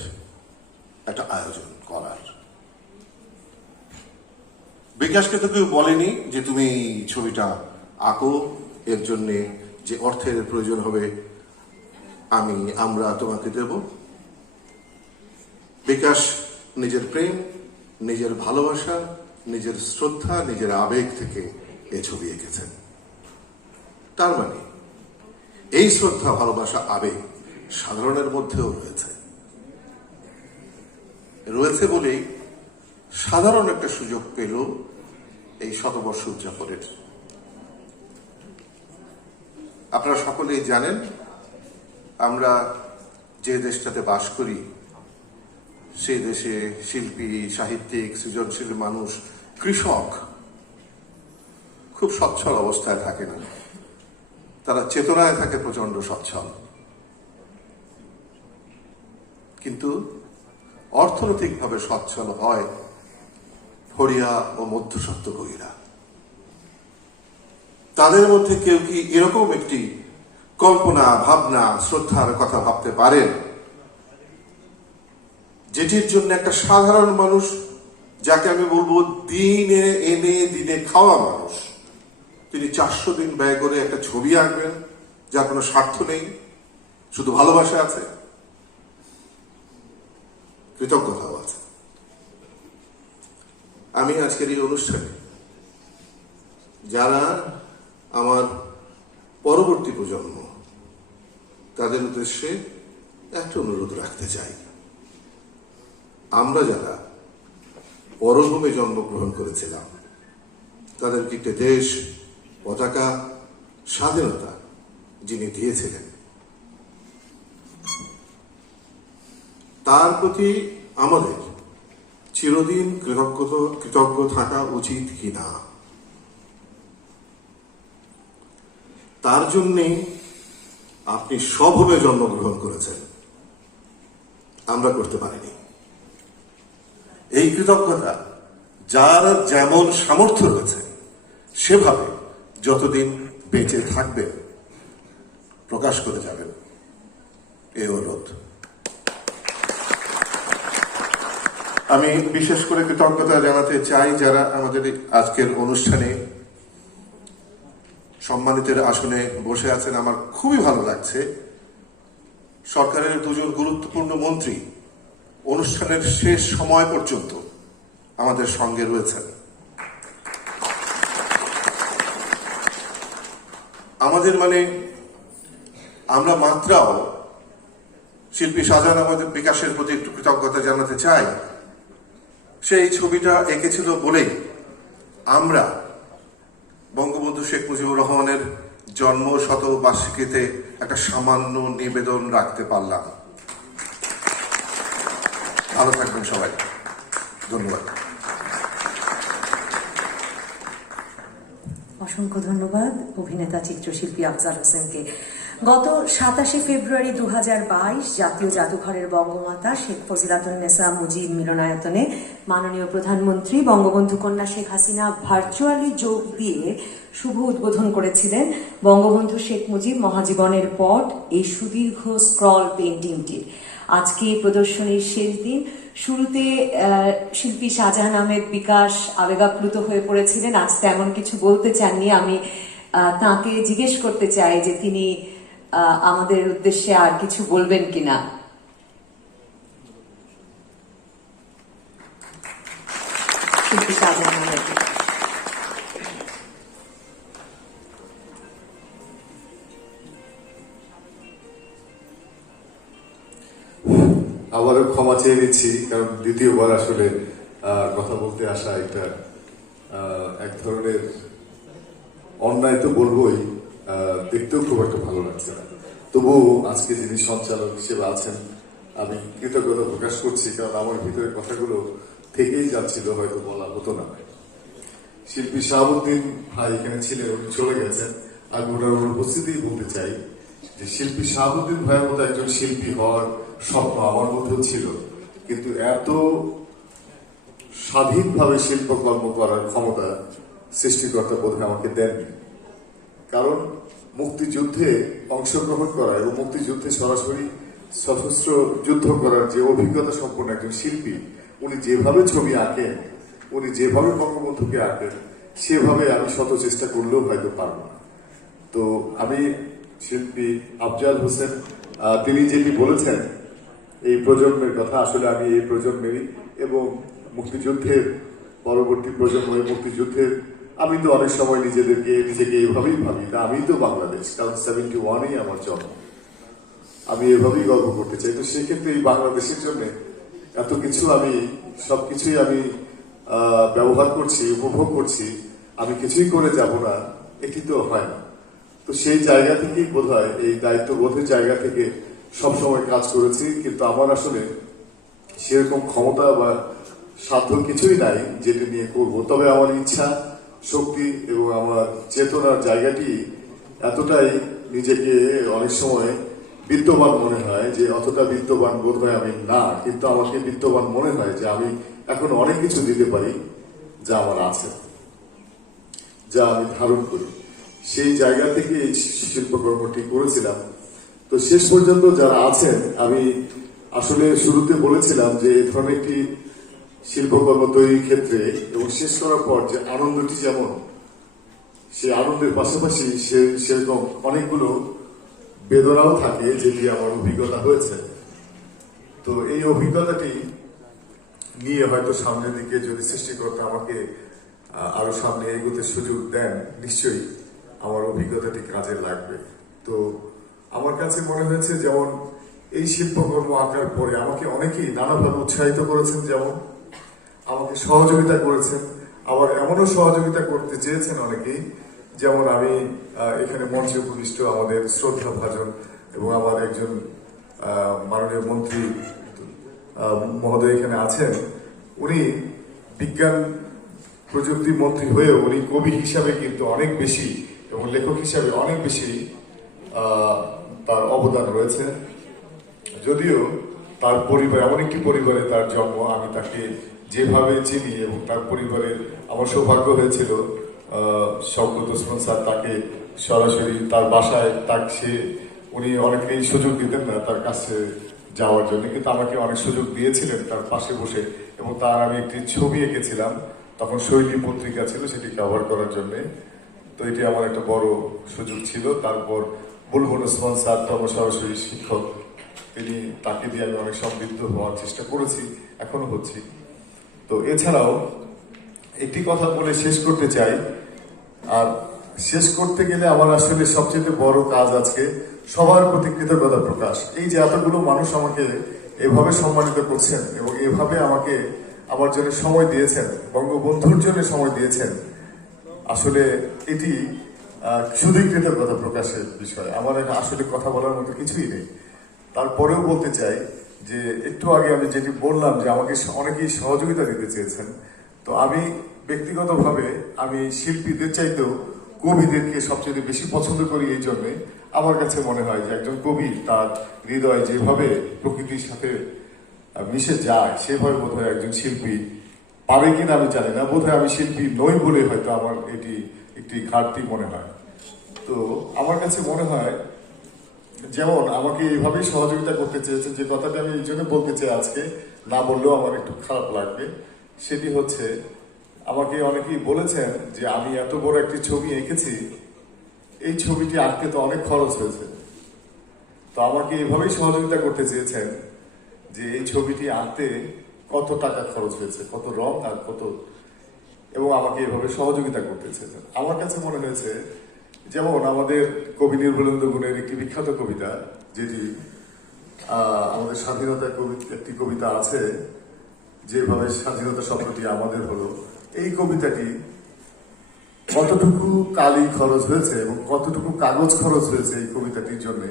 একটা আয়োজন করার। বিকাশকে তো কেউ বলেনি যে তুমি ছবিটা আঁকো, এর জন্য যে অর্থের প্রয়োজন হবে আমরা তোমাকে দেব। বিকাশ নিজের প্রেম, নিজের ভালোবাসা, নিজের শ্রদ্ধা, নিজের আবেগ থেকে এ ছবি এঁকেছেন। তার মানে এই শ্রদ্ধা, ভালোবাসা, আবেগ সাধারণের মধ্যেও রয়েছে বলেই সাধারণ একটা সুযোগ পেল এই শতবর্ষ উদযাপনের। আপনারা সকলেই জানেন আমরা যে দেশটাতে বাস করি, সেই দেশে শিল্পী, সাহিত্যিক, সৃজনশীল মানুষ, কৃষক খুব সচ্ছল অবস্থায় থাকে না, তারা চেতনায় থাকে প্রচন্ড সচ্ছল। কিন্তু অর্থনৈতিকভাবে সচ্ছল হয় ফড়িয়া ও মধ্যস্বত্বভোগীরা। তাদের মধ্যে কেউ কি এরকম একটি কল্পনা, ভাবনা, শ্রদ্ধার কথা ভাবতে পারেন যেটির জন্য একটা সাধারণ মানুষ, যাকে আমি বলবো দিনে এনে দিনে খাওয়া মানুষ, তিনি 400 দিন ব্যয় করে একটা ছবি আঁকবেন যার কোনো স্বার্থ নেই, শুধু ভালোবাসা আছে, কৃতজ্ঞতাও আছে। আমি আজকের এই অনুষ্ঠানে যারা আমার পরবর্তী প্রজন্ম, তাদের উদ্দেশ্যে একটা অনুরোধ রাখতে চাই। আমরা যারা পরভূমে জন্মগ্রহণ করেছিলাম, তাদেরকে একটা দেশ, পতাকা, স্বাধীনতা যিনি দিয়েছিলেন, তার প্রতি আমাদের চিরদিন কৃতজ্ঞ থাকা উচিত কিনা, তার জন্যে আপনি স্বভাবে জন্মগ্রহণ করেছেন, আমরা করতে পারিনি। এই কৃতজ্ঞতা যার যেমন সামর্থ্য রয়েছে সেভাবে যতদিন বেঁচে থাকবেন প্রকাশ করে যাবেন, এই অনুরোধ। আমি বিশেষ করে কৃতজ্ঞতা জানাতে চাই যারা আমাদের আজকের অনুষ্ঠানে সম্মানিতের আসনে বসে আছেন। আমার খুবই ভালো লাগছে সরকারের দুজন গুরুত্বপূর্ণ মন্ত্রী অনুষ্ঠানের শেষ সময় পর্যন্ত আমাদের সঙ্গে রয়েছেন। আমাদের আমরা মাত্রাও শিল্পী শাহজাহান আমাদের বিকাশের প্রতি একটু কৃতজ্ঞতা জানাতে চাই। সেই ছবিটা এঁকেছিল বলেই আমরা বঙ্গবন্ধু শেখ মুজিবুর রহমানের জন্ম শতবার্ষিকীতে একটা সামান্য নিবেদন রাখতে পারলাম। ভালো থাকবেন সবাই, ধন্যবাদ। অসংখ্য ধন্যবাদ অভিনেতা চিত্রশিল্পী আফজাল হোসেনকে। গত 27 ফেব্রুয়ারি 2022 জাতীয় জাদুঘরের বঙ্গমাতা শেখ ফজিলাতুন্নেসা মুজিব মিলনায়তনে মাননীয় প্রধানমন্ত্রী বঙ্গবন্ধু কন্যা শেখ হাসিনা ভার্চুয়ালি যোগ দিয়ে শুভ উদ্বোধন করেছিলেন বঙ্গবন্ধু শেখ মুজিব মহাজীবনের পট এই সুদীর্ঘ স্ক্রল পেইন্টিংটির। আজকে এই প্রদর্শনীর শেষ দিন। শুরুতে শিল্পী শাহজাহান আহমেদ বিকাশ আবেগাপ্লুত হয়ে পড়েছিলেন, আজ তেমন কিছু বলতে চাননি। আমি তাকে জিজ্ঞেস করতে চাই যে তিনি আমাদের উদ্দেশ্যে আর কিছু বলবেন কিনা। শিল্পী শাহজাহান আহমেদ। আবারও ক্ষমা চেয়ে নিচ্ছি, কারণ দ্বিতীয়বার আসলে কথা বলতে আসা এটা এক ধরনের অন্যায় তো বলবোই, দেখতেও খুব একটা ভালো লাগছে না। তবুও আজকে যিনি সঞ্চালক হিসেবে আছেন আমি কৃতজ্ঞতা প্রকাশ করছি, কারণ আমার ভিতরে কথাগুলো থেকেই যাচ্ছিল, হয়তো বলা হতো না। শিল্পী শাহাবুদ্দিন ভাই এখানে ছিলেন, উনি চলে গেছেন। আমি ওনার উপস্থিতিই বলতে চাই যে শিল্পী শাহাবুদ্দিন ভাইয়ের মতো একজন শিল্পী হওয়ার স্বপ্ন আমার মধ্যেও ছিল, কিন্তু এত স্বাধীনভাবে শিল্পকর্ম করার ক্ষমতা সৃষ্টিকর্তা বোধহয় আমাকে দেননি। কারণ মুক্তিযুদ্ধে অংশগ্রহণ করা এবং মুক্তিযুদ্ধে সরাসরি সশস্ত্র যুদ্ধ করার যে অভিজ্ঞতা সম্পন্ন একজন শিল্পী, উনি যেভাবে ছবি আঁকেন, উনি যেভাবে বঙ্গবন্ধুকে আঁকেন, সেভাবে আমি শত চেষ্টা করলেও হয়তো পারব না। তো আমি শিল্পী আফজাল হোসেন তিনি যেটি বলেছেন এই প্রজন্মের কথা, আসলে আমি এই প্রজন্মেরই, এবং মুক্তিযুদ্ধের পরবর্তী প্রজন্ম, মুক্তিযুদ্ধের আমি তো অনেক সময় নিজেকে এইভাবেই ভাবি, তা আমি তো বাংলাদেশ, কারণ 71-এই আমার জন্ম, আমি এভাবেই গর্ব করতে চাই। তো সেক্ষেত্রে এই বাংলাদেশের জন্য এত কিছু আমি সবকিছুই আমি ব্যবহার করছি, উপভোগ করছি, আমি কিছুই করে যাব না, এটি তো হয় না। তো সেই জায়গা থেকেই বোধহয় এই দায়িত্ববোধের জায়গা থেকে সবসময় কাজ করেছি, কিন্তু আমার আসলে সেরকম ক্ষমতা বা সাধ্য কিছুই নাই যেটা নিয়ে করব। তবে আমার ইচ্ছা, শক্তি এবং আমার চেতনার জায়গাটি এতটাই নিজেকে অনেক সময় বিত্তবান মনে হয় যে অতটা বিত্তবান বোধ হয় আমি না, কিন্তু আমাকে বিত্তবান মনে হয় যে আমি এখন অনেক কিছু দিতে পারি যা আমার আছে, যা আমি ধারণ করি। সেই জায়গা থেকে এই শিল্পকর্মটি করেছিলাম। তো শেষ পর্যন্ত যারা আছেন, আমি আসলে শুরুতে বলেছিলাম যে এই ধরনের একটি শিল্পকর্ম তৈরির ক্ষেত্রে এবং শেষ করার পর যে আনন্দটি, যেমন সেই আনন্দের পাশাপাশি সেরকম অনেকগুলো বেদনাও থাকে, যেটি আমার অভিজ্ঞতা হয়েছে। তো এই অভিজ্ঞতাটি নিয়ে হয়তো সামনের দিকে যদি সৃষ্টিকর্তা আমাকে আরো সামনে এগোতে সুযোগ দেন, নিশ্চয়ই আমার অভিজ্ঞতাটি কাজে লাগবে। তো আমার কাছে মনে হয়েছে যেমন এই শিল্পকর্ম আঁকার পরে আমাকে অনেকেই নানাভাবে উৎসাহিত করেছেন, যেমন আমাকে সহযোগিতা করেছেন, আবার এমনও সহযোগিতা করতে চেয়েছেন অনেকেই, যেমন আমি এখানে মঞ্চে উপবিষ্ট আমাদের শ্রদ্ধা ভাজন এবং আমার একজন মাননীয় মন্ত্রী মহোদয় এখানে আছেন। উনি বিজ্ঞান প্রযুক্তি মন্ত্রী হয়েও উনি কবি হিসাবে কিন্তু অনেক বেশি এবং লেখক হিসাবে অনেক বেশি তার অবদান রয়েছে। যদিও তার পরিবার, এমন একটি পরিবারে তার জন্ম, আমি তাকে যেভাবে চিনি এবং তার পরিবারের আমার সৌভাগ্য হয়েছিল শওকত ওসমান স্যার তাকে সরাসরি তার বাসায় উনি অনেকেই সুযোগ দিতেন না তার কাছে যাওয়ার জন্য, কিন্তু আমাকে অনেক সুযোগ দিয়েছিলেন তার পাশে বসে, এবং তার আমি একটি ছবি এঁকেছিলাম, তখন শৈলী পত্রিকা ছিল, সেটি কভার করার জন্য। তো এটি আমার একটা বড় সুযোগ ছিল। তারপর বুলবুল ওসমান স্যার তো আমার সরাসরি শিক্ষক, তাকে দিয়ে আমি অনেক সমৃদ্ধ হওয়ার চেষ্টা করেছি, এখনো হচ্ছি। তো এছাড়াও একটি কথা বলে শেষ করতে চাই, আর শেষ করতে গেলে আমার আসলে সবচেয়ে বড় কাজ আজকে সবার প্রতি কৃতজ্ঞতা প্রকাশ। এই যে এতগুলো মানুষ আমাকে এভাবে সম্মানিত করছেন এবং এভাবে আমাকে আমার জন্য সময় দিয়েছেন, বঙ্গবন্ধুর জন্য সময় দিয়েছেন, আসলে এটি শুধুই কৃতজ্ঞতা প্রকাশের বিষয়। আমার আসলে কথা বলার মতো কিছুই নেই। তারপরেও বলতে চাই যে একটু আগে আমি যেটি বললাম যে আমাকে অনেকেই সহযোগিতা দিতে চেয়েছেন, তো আমি ব্যক্তিগতভাবে আমি শিল্পীদের চাইতেও কবিদেরকে সবচেয়ে বেশি পছন্দ করি এই জন্যে আমার কাছে মনে হয় যে একজন কবি তার হৃদয় যেভাবে প্রকৃতির সাথে মিশে যায় সেভাবে বোধহয় একজন শিল্পী পারে কিনা আমি জানি না, বোধহয় আমি শিল্পী নই বলে হয়তো আমার এটি একটি ঘাটতি মনে হয়। তো আমার কাছে মনে হয় যেমন আমাকে এইভাবেই সহযোগিতা করতে চেয়েছে, যে কথাটা আমি এই জন্য বলতে চাই আজকে, না বললেও আমার একটু খারাপ লাগবে, সেটি হচ্ছে আমাকে অনেকেই বলেছেন যে আমি এত বড় একটি ছবি এঁকেছি, এই ছবিটি আঁকতে তো অনেক খরচ হয়েছে। তো আমাকে এভাবেই সহযোগিতা করতে চেয়েছেন যে এই ছবিটি আঁকতে কত টাকা খরচ হয়েছে, কত রং আর কত, এবং আমাকে এভাবে সহযোগিতা করতে চেয়েছেন। আমার কাছে মনে হয়েছে যেমন আমাদের কবি নির্মলেন্দু গুণের একটি বিখ্যাত কবিতা, যেটি আমাদের স্বাধীনতা একটি কবিতা আছে, যেভাবে স্বাধীনতা শব্দটি আমাদের হলো, এই কবিতাটি কতটুকু কালি খরচ হয়েছে এবং কতটুকু কাগজ খরচ হয়েছে এই কবিতাটির জন্য,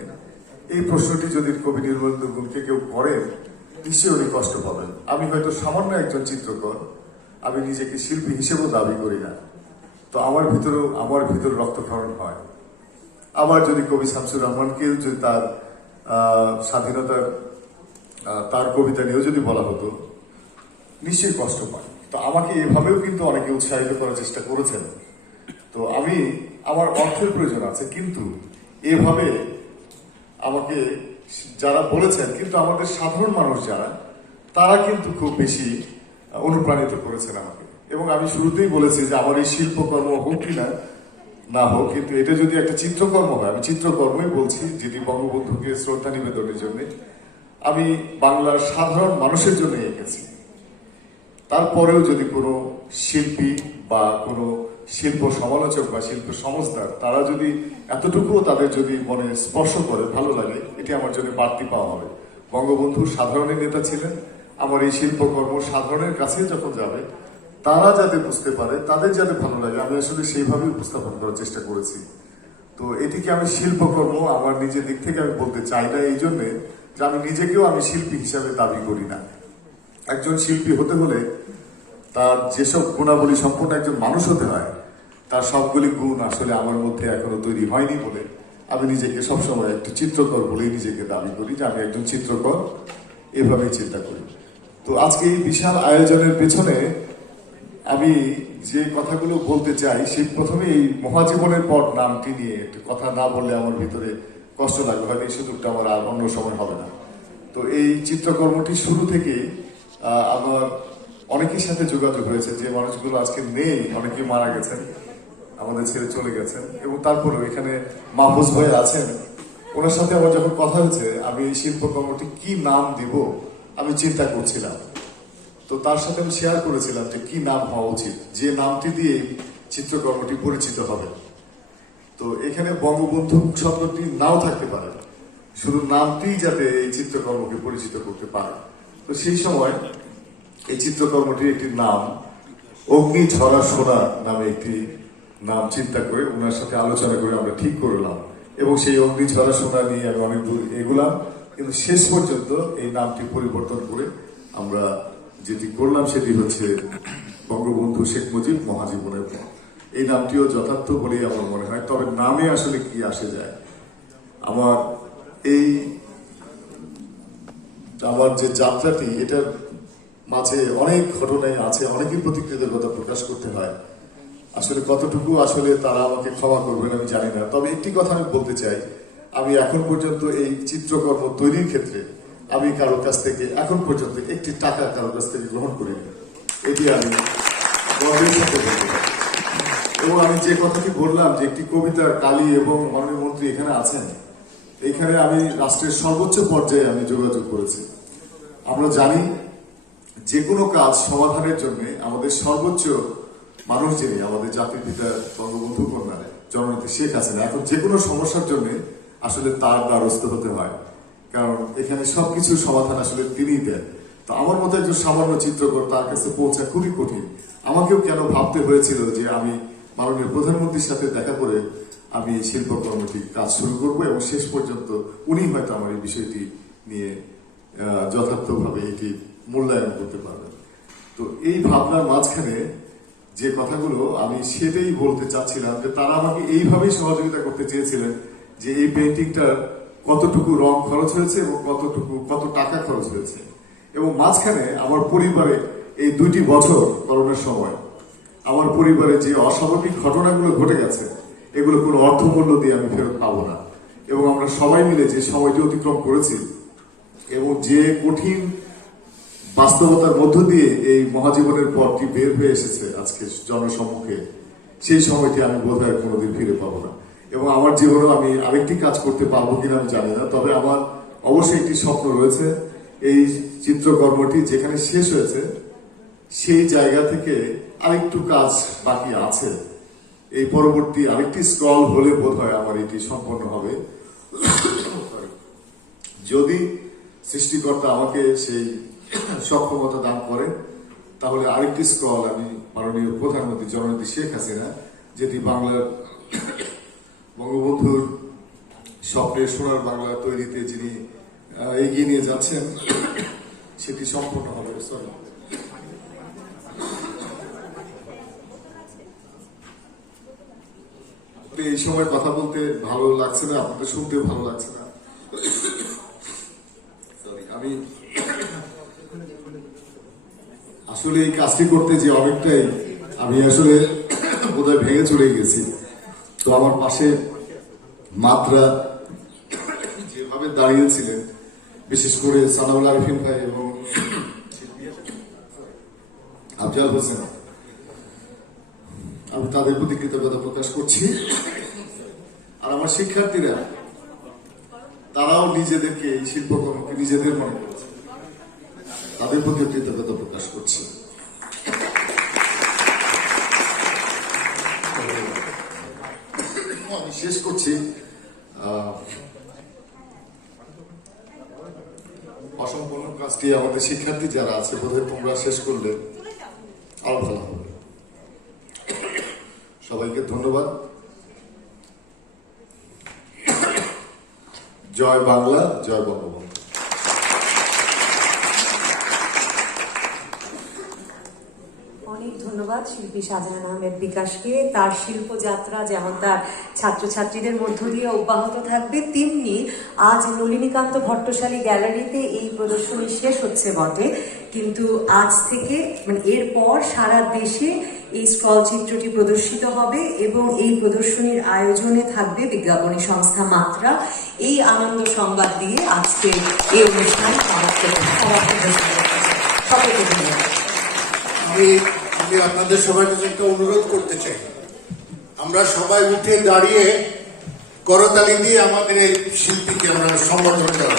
এই প্রশ্নটি যদি কবি নির্মলেন্দু গুণকে কেউ করেন নিশ্চয়ই উনি কষ্ট পাবেন। আমি হয়তো সামান্য একজন চিত্রকর, আমি নিজেকে শিল্পী হিসেবেও দাবি করি না, তো আমার ভিতর রক্তক্ষরণ হয়। আবার যদি কবি শামসুর রহমানকে যদি তার স্বাধীনতার তার কবিতা নিয়েও যদি বলা হতো নিশ্চয়ই কষ্ট পায়। তো আমাকে এভাবেও কিন্তু অনেকে উৎসাহিত করার চেষ্টা করেছেন। তো আমি আমার অর্থের প্রয়োজন আছে, কিন্তু এভাবে আমাকে যারা বলেছেন, কিন্তু আমাদের সাধারণ মানুষ যারা, তারা কিন্তু খুব বেশি অনুপ্রাণিত করেছেন আমাকে। এবং আমি শুরুতেই বলেছি যে আমার এই শিল্পকর্ম হোক কি না হোক, কিন্তু এটা যদি একটা চিত্রকর্ম হয়, আমি চিত্রকর্মই বলছি, যেটি বঙ্গবন্ধুকে শ্রদ্ধা নিবেদনের জন্য আমি বাংলার সাধারণ মানুষের জন্য এঁকেছি। তারপরেও যদি কোনো শিল্পী বা কোনো শিল্প সমালোচক বা শিল্প সমজদার তারা যদি এতটুকুও তাদের যদি মনে স্পর্শ করে, ভালো লাগে, এটি আমার জন্য বাড়তি পাওয়া হবে। বঙ্গবন্ধু সাধারণের নেতা ছিলেন, আমার এই শিল্পকর্ম সাধারণের কাছে যখন যাবে, তারা যাতে বুঝতে পারে, তাদের যাতে ভালো লাগে, আমি আসলে সেইভাবে উপস্থাপন করার চেষ্টা করেছি। তো এটিকে আমি শিল্পকর্ম আমার নিজের দিক থেকে আমি বলতে চাই না, এই জন্যে যে আমি নিজেকেও আমি শিল্পী হিসাবে দাবি করি না। একজন শিল্পী হতে হলে তার যেসব গুণাবলী সম্পূর্ণ একজন মানুষ হতে হয়, তার সবগুলি গুণ আসলে আমার মধ্যে এখনো তৈরি হয়নি বলে আমি নিজেকে সবসময় একটু চিত্রকর বলেই নিজেকে দাবি করি, যে আমি একজন চিত্রকর, এভাবেই চিন্তা করি। তো আজকে এই বিশাল আয়োজনের পেছনে আমি যে কথাগুলো বলতে চাই, সেই প্রথমে এই মহাজীবনের পর নামটি নিয়ে একটু কথা না বললে আমার ভিতরে কষ্ট লাগবে, হয়তো এই সুযোগটা আমার আর অন্য সময় হবে না। তো এই চিত্রকর্মটি শুরু থেকে আমার অনেকের সাথে যোগাযোগ হয়েছে, যে মানুষগুলো আজকে নেই, অনেকে মারা গেছেন, আমাদের ছেড়ে চলে গেছেন, এবং তারপরেও এখানে মাহফুজ ভাই আছেন, ওনার সাথে আমার যখন কথা হয়েছে আমি এই শিল্পকর্মটি কি নাম দিব আমি চিন্তা করছিলাম। তো তার সাথে আমি শেয়ার করেছিলাম যে কি নাম হওয়া উচিত, যে নামটি দিয়ে চিত্রকর্মটি পরিচিত হবে। তো এখানে বঙ্গবন্ধু শব্দটি নাও থাকতে পারে, শুধু নামটি যাতে এই চিত্রকর্মকে পরিচিত করতে পারে। তো সেই সময় এই চিত্রকর্মটির একটি নাম অগ্নি ঝরা সোনা নামে একটি নাম চিন্তা করে ওনার সাথে আলোচনা করে আমরা ঠিক করলাম, এবং সেই অগ্নি ঝরা সোনা নিয়ে আমি অনেক দূর এগুলাম, কিন্তু শেষ পর্যন্ত এই নামটি পরিবর্তন করে আমরা যেটি করলাম সেটি হচ্ছে বঙ্গবন্ধু শেখ মুজিব মহাজীবনের পর। এই নামটিও যথার্থ বলেই আমার মনে হয়। তবে নামে আসলে কি আসে যায়, আমার যে যাত্রাটি, এটার মাঝে অনেক ঘটনাই আছে, অনেকের প্রতি কৃতজ্ঞতা প্রকাশ করতে হয়। আসলে কতটুকু আসলে তারা আমাকে ক্ষমা করবেন আমি জানি না। তবে একটি কথা আমি বলতে চাই, আমি এখন পর্যন্ত এই চিত্রকর্ম তৈরির ক্ষেত্রে আমি কারোর কাছ থেকে এখন পর্যন্ত একটি টাকা কারোর কাছ থেকে গ্রহণ করিনি, এটি আমি গর্বের সাথে বলতে পারি। এবং আমি যে কথাটি বললাম যে একটি কবিতার কালী এবং মাননীয় মন্ত্রী এখানে আছেন, এখানে আমি রাষ্ট্রের সর্বোচ্চ পর্যায়ে আমি যোগাযোগ করেছি। আমরা জানি যে কোনো কাজ সমাধানের জন্য আমাদের সর্বোচ্চ মানুষ যিনি, আমাদের জাতির পিতা বঙ্গবন্ধু কন্যা জননেত্রী শেখ হাসিনা, এখন যে কোনো সমস্যার জন্য আসলে তার দ্বারস্থ হতে হয়, কারণ এখানে সবকিছু সমাধান আসলে তিনিই দেন। তো আমার মতো একজন সামান্য চিত্রকর, তার কাছে পৌঁছা খুবই কঠিন। আমাকেও কেন ভাবতে হয়েছিল যে আমি মাননীয় প্রধানমন্ত্রীর সাথে দেখা করে আমি এই শিল্পকর্মটি কাজ শুরু করব, এবং শেষ পর্যন্ত উনি হয়তো আমার এই বিষয়টি নিয়ে যথার্থভাবে এটি মূল্যায়ন করতে পারবেন। তো এই ভাবনার মাঝখানে যে কথাগুলো আমি সেটাই বলতে চাচ্ছিলাম, যে তারা আমাকে এইভাবেই সহযোগিতা করতে চেয়েছিলেন যে এই পেন্টিংটার কতটুকু রং খরচ হয়েছে এবং কত টাকা খরচ হয়েছে। এবং মাঝখানে আমার পরিবারে এই 2টি বছর করোনার সময় আমার পরিবারে যে অস্বাভাবিক ঘটনাগুলো ঘটে গেছে, এগুলো কোনো অর্থমূল্য দিয়ে আমি ফেরত পাবো না। এবং আমরা সবাই মিলে যে সময়টি অতিক্রম করেছি এবং যে কঠিন বাস্তবতার মধ্য দিয়ে এই মহাজীবনের পথটি বের হয়ে এসেছে আজকে জনসম্মুখে, সেই সময়টি আমি বোধহয় কোনোদিন ফিরে পাবো না। এবং আমার জীবনেও আমি আরেকটি কাজ করতে পারবো কিনা আমি জানি না, তবে আমার অবশ্যই একটি স্বপ্ন রয়েছে, এই চিত্রকর্মটি যেখানে শেষ হয়েছে সেই জায়গা থেকে আরেকটু কাজ বাকি আছে। এই পরবর্তী আরেকটি স্ক্রল হলে বোধহয় আমার এটি সম্পন্ন হবে, যদি সৃষ্টিকর্তা আমাকে সেই সক্ষমতা দান করে। তাহলে আরেকটি স্ক্রল আমি মাননীয় প্রধানমন্ত্রী জননেত্রী শেখ হাসিনা, যেটি বাংলার বঙ্গবন্ধুর স্বপ্নের সোনার বাংলা তৈরিতে যিনি এগিয়ে নিয়ে যাচ্ছেন, সেটি সম্পূর্ণ হবে। সরি, এই সময় কথা বলতে ভালো লাগছে না, আপনাদের শুনতেও ভালো লাগছে না। আমি আসলে এই কাজটি করতে যে অনেকটাই আমি আসলে বোধহয় ভেঙে চলে গেছি। তো আমার পাশে মাত্রা যেভাবে দাঁড়িয়েছিলেন, বিশেষ করে সানাউল আরিফিন ভাই এবং আফজাল হোসেন, আমি তাদের প্রতি কৃতজ্ঞতা প্রকাশ করছি। আর আমার শিক্ষার্থীরা, তারাও নিজেদেরকে এই শিল্পকর্মকে নিজেদের মনে করেছে, তাদের প্রতি কৃতজ্ঞতা প্রকাশ করছি। আমি শেষ করছি। অসম্পূর্ণ কাজটি আমাদের শিক্ষার্থী যারা আছে, বোধহয় তোমরা শেষ করলে আরো ভালো হবে। সবাইকে ধন্যবাদ। জয় বাংলা, জয় বঙ্গবন্ধু। অনেক ধন্যবাদ শিল্পী শাহজাহান আহমেদ বিকাশকে। তার শিল্পযাত্রা যেমন তার ছাত্রছাত্রীদের মধ্য দিয়ে অব্যাহত থাকবে, তেমনি আজ নলিনীকান্ত ভট্টশালী গ্যালারিতে এই প্রদর্শনী শেষ হচ্ছে বটে, কিন্তু আজ থেকে মানে এরপর সারা দেশে এই স্টল চিত্রটি প্রদর্শিত হবে এবং এই প্রদর্শনীর আয়োজনে থাকবে বিজ্ঞাপনী সংস্থা মাত্রা। এই আনন্দ সংবাদ দিয়ে আজকে এই অনুষ্ঠান সমাপ্ত সকলকে ধন্যবাদ। আমি আপনাদের সবার কাছে একটা অনুরোধ করতে চাই, আমরা সবাই উঠে দাঁড়িয়ে করতালি দিয়ে আমাদের এই শিল্পীকে আমরা সম্বোধন করা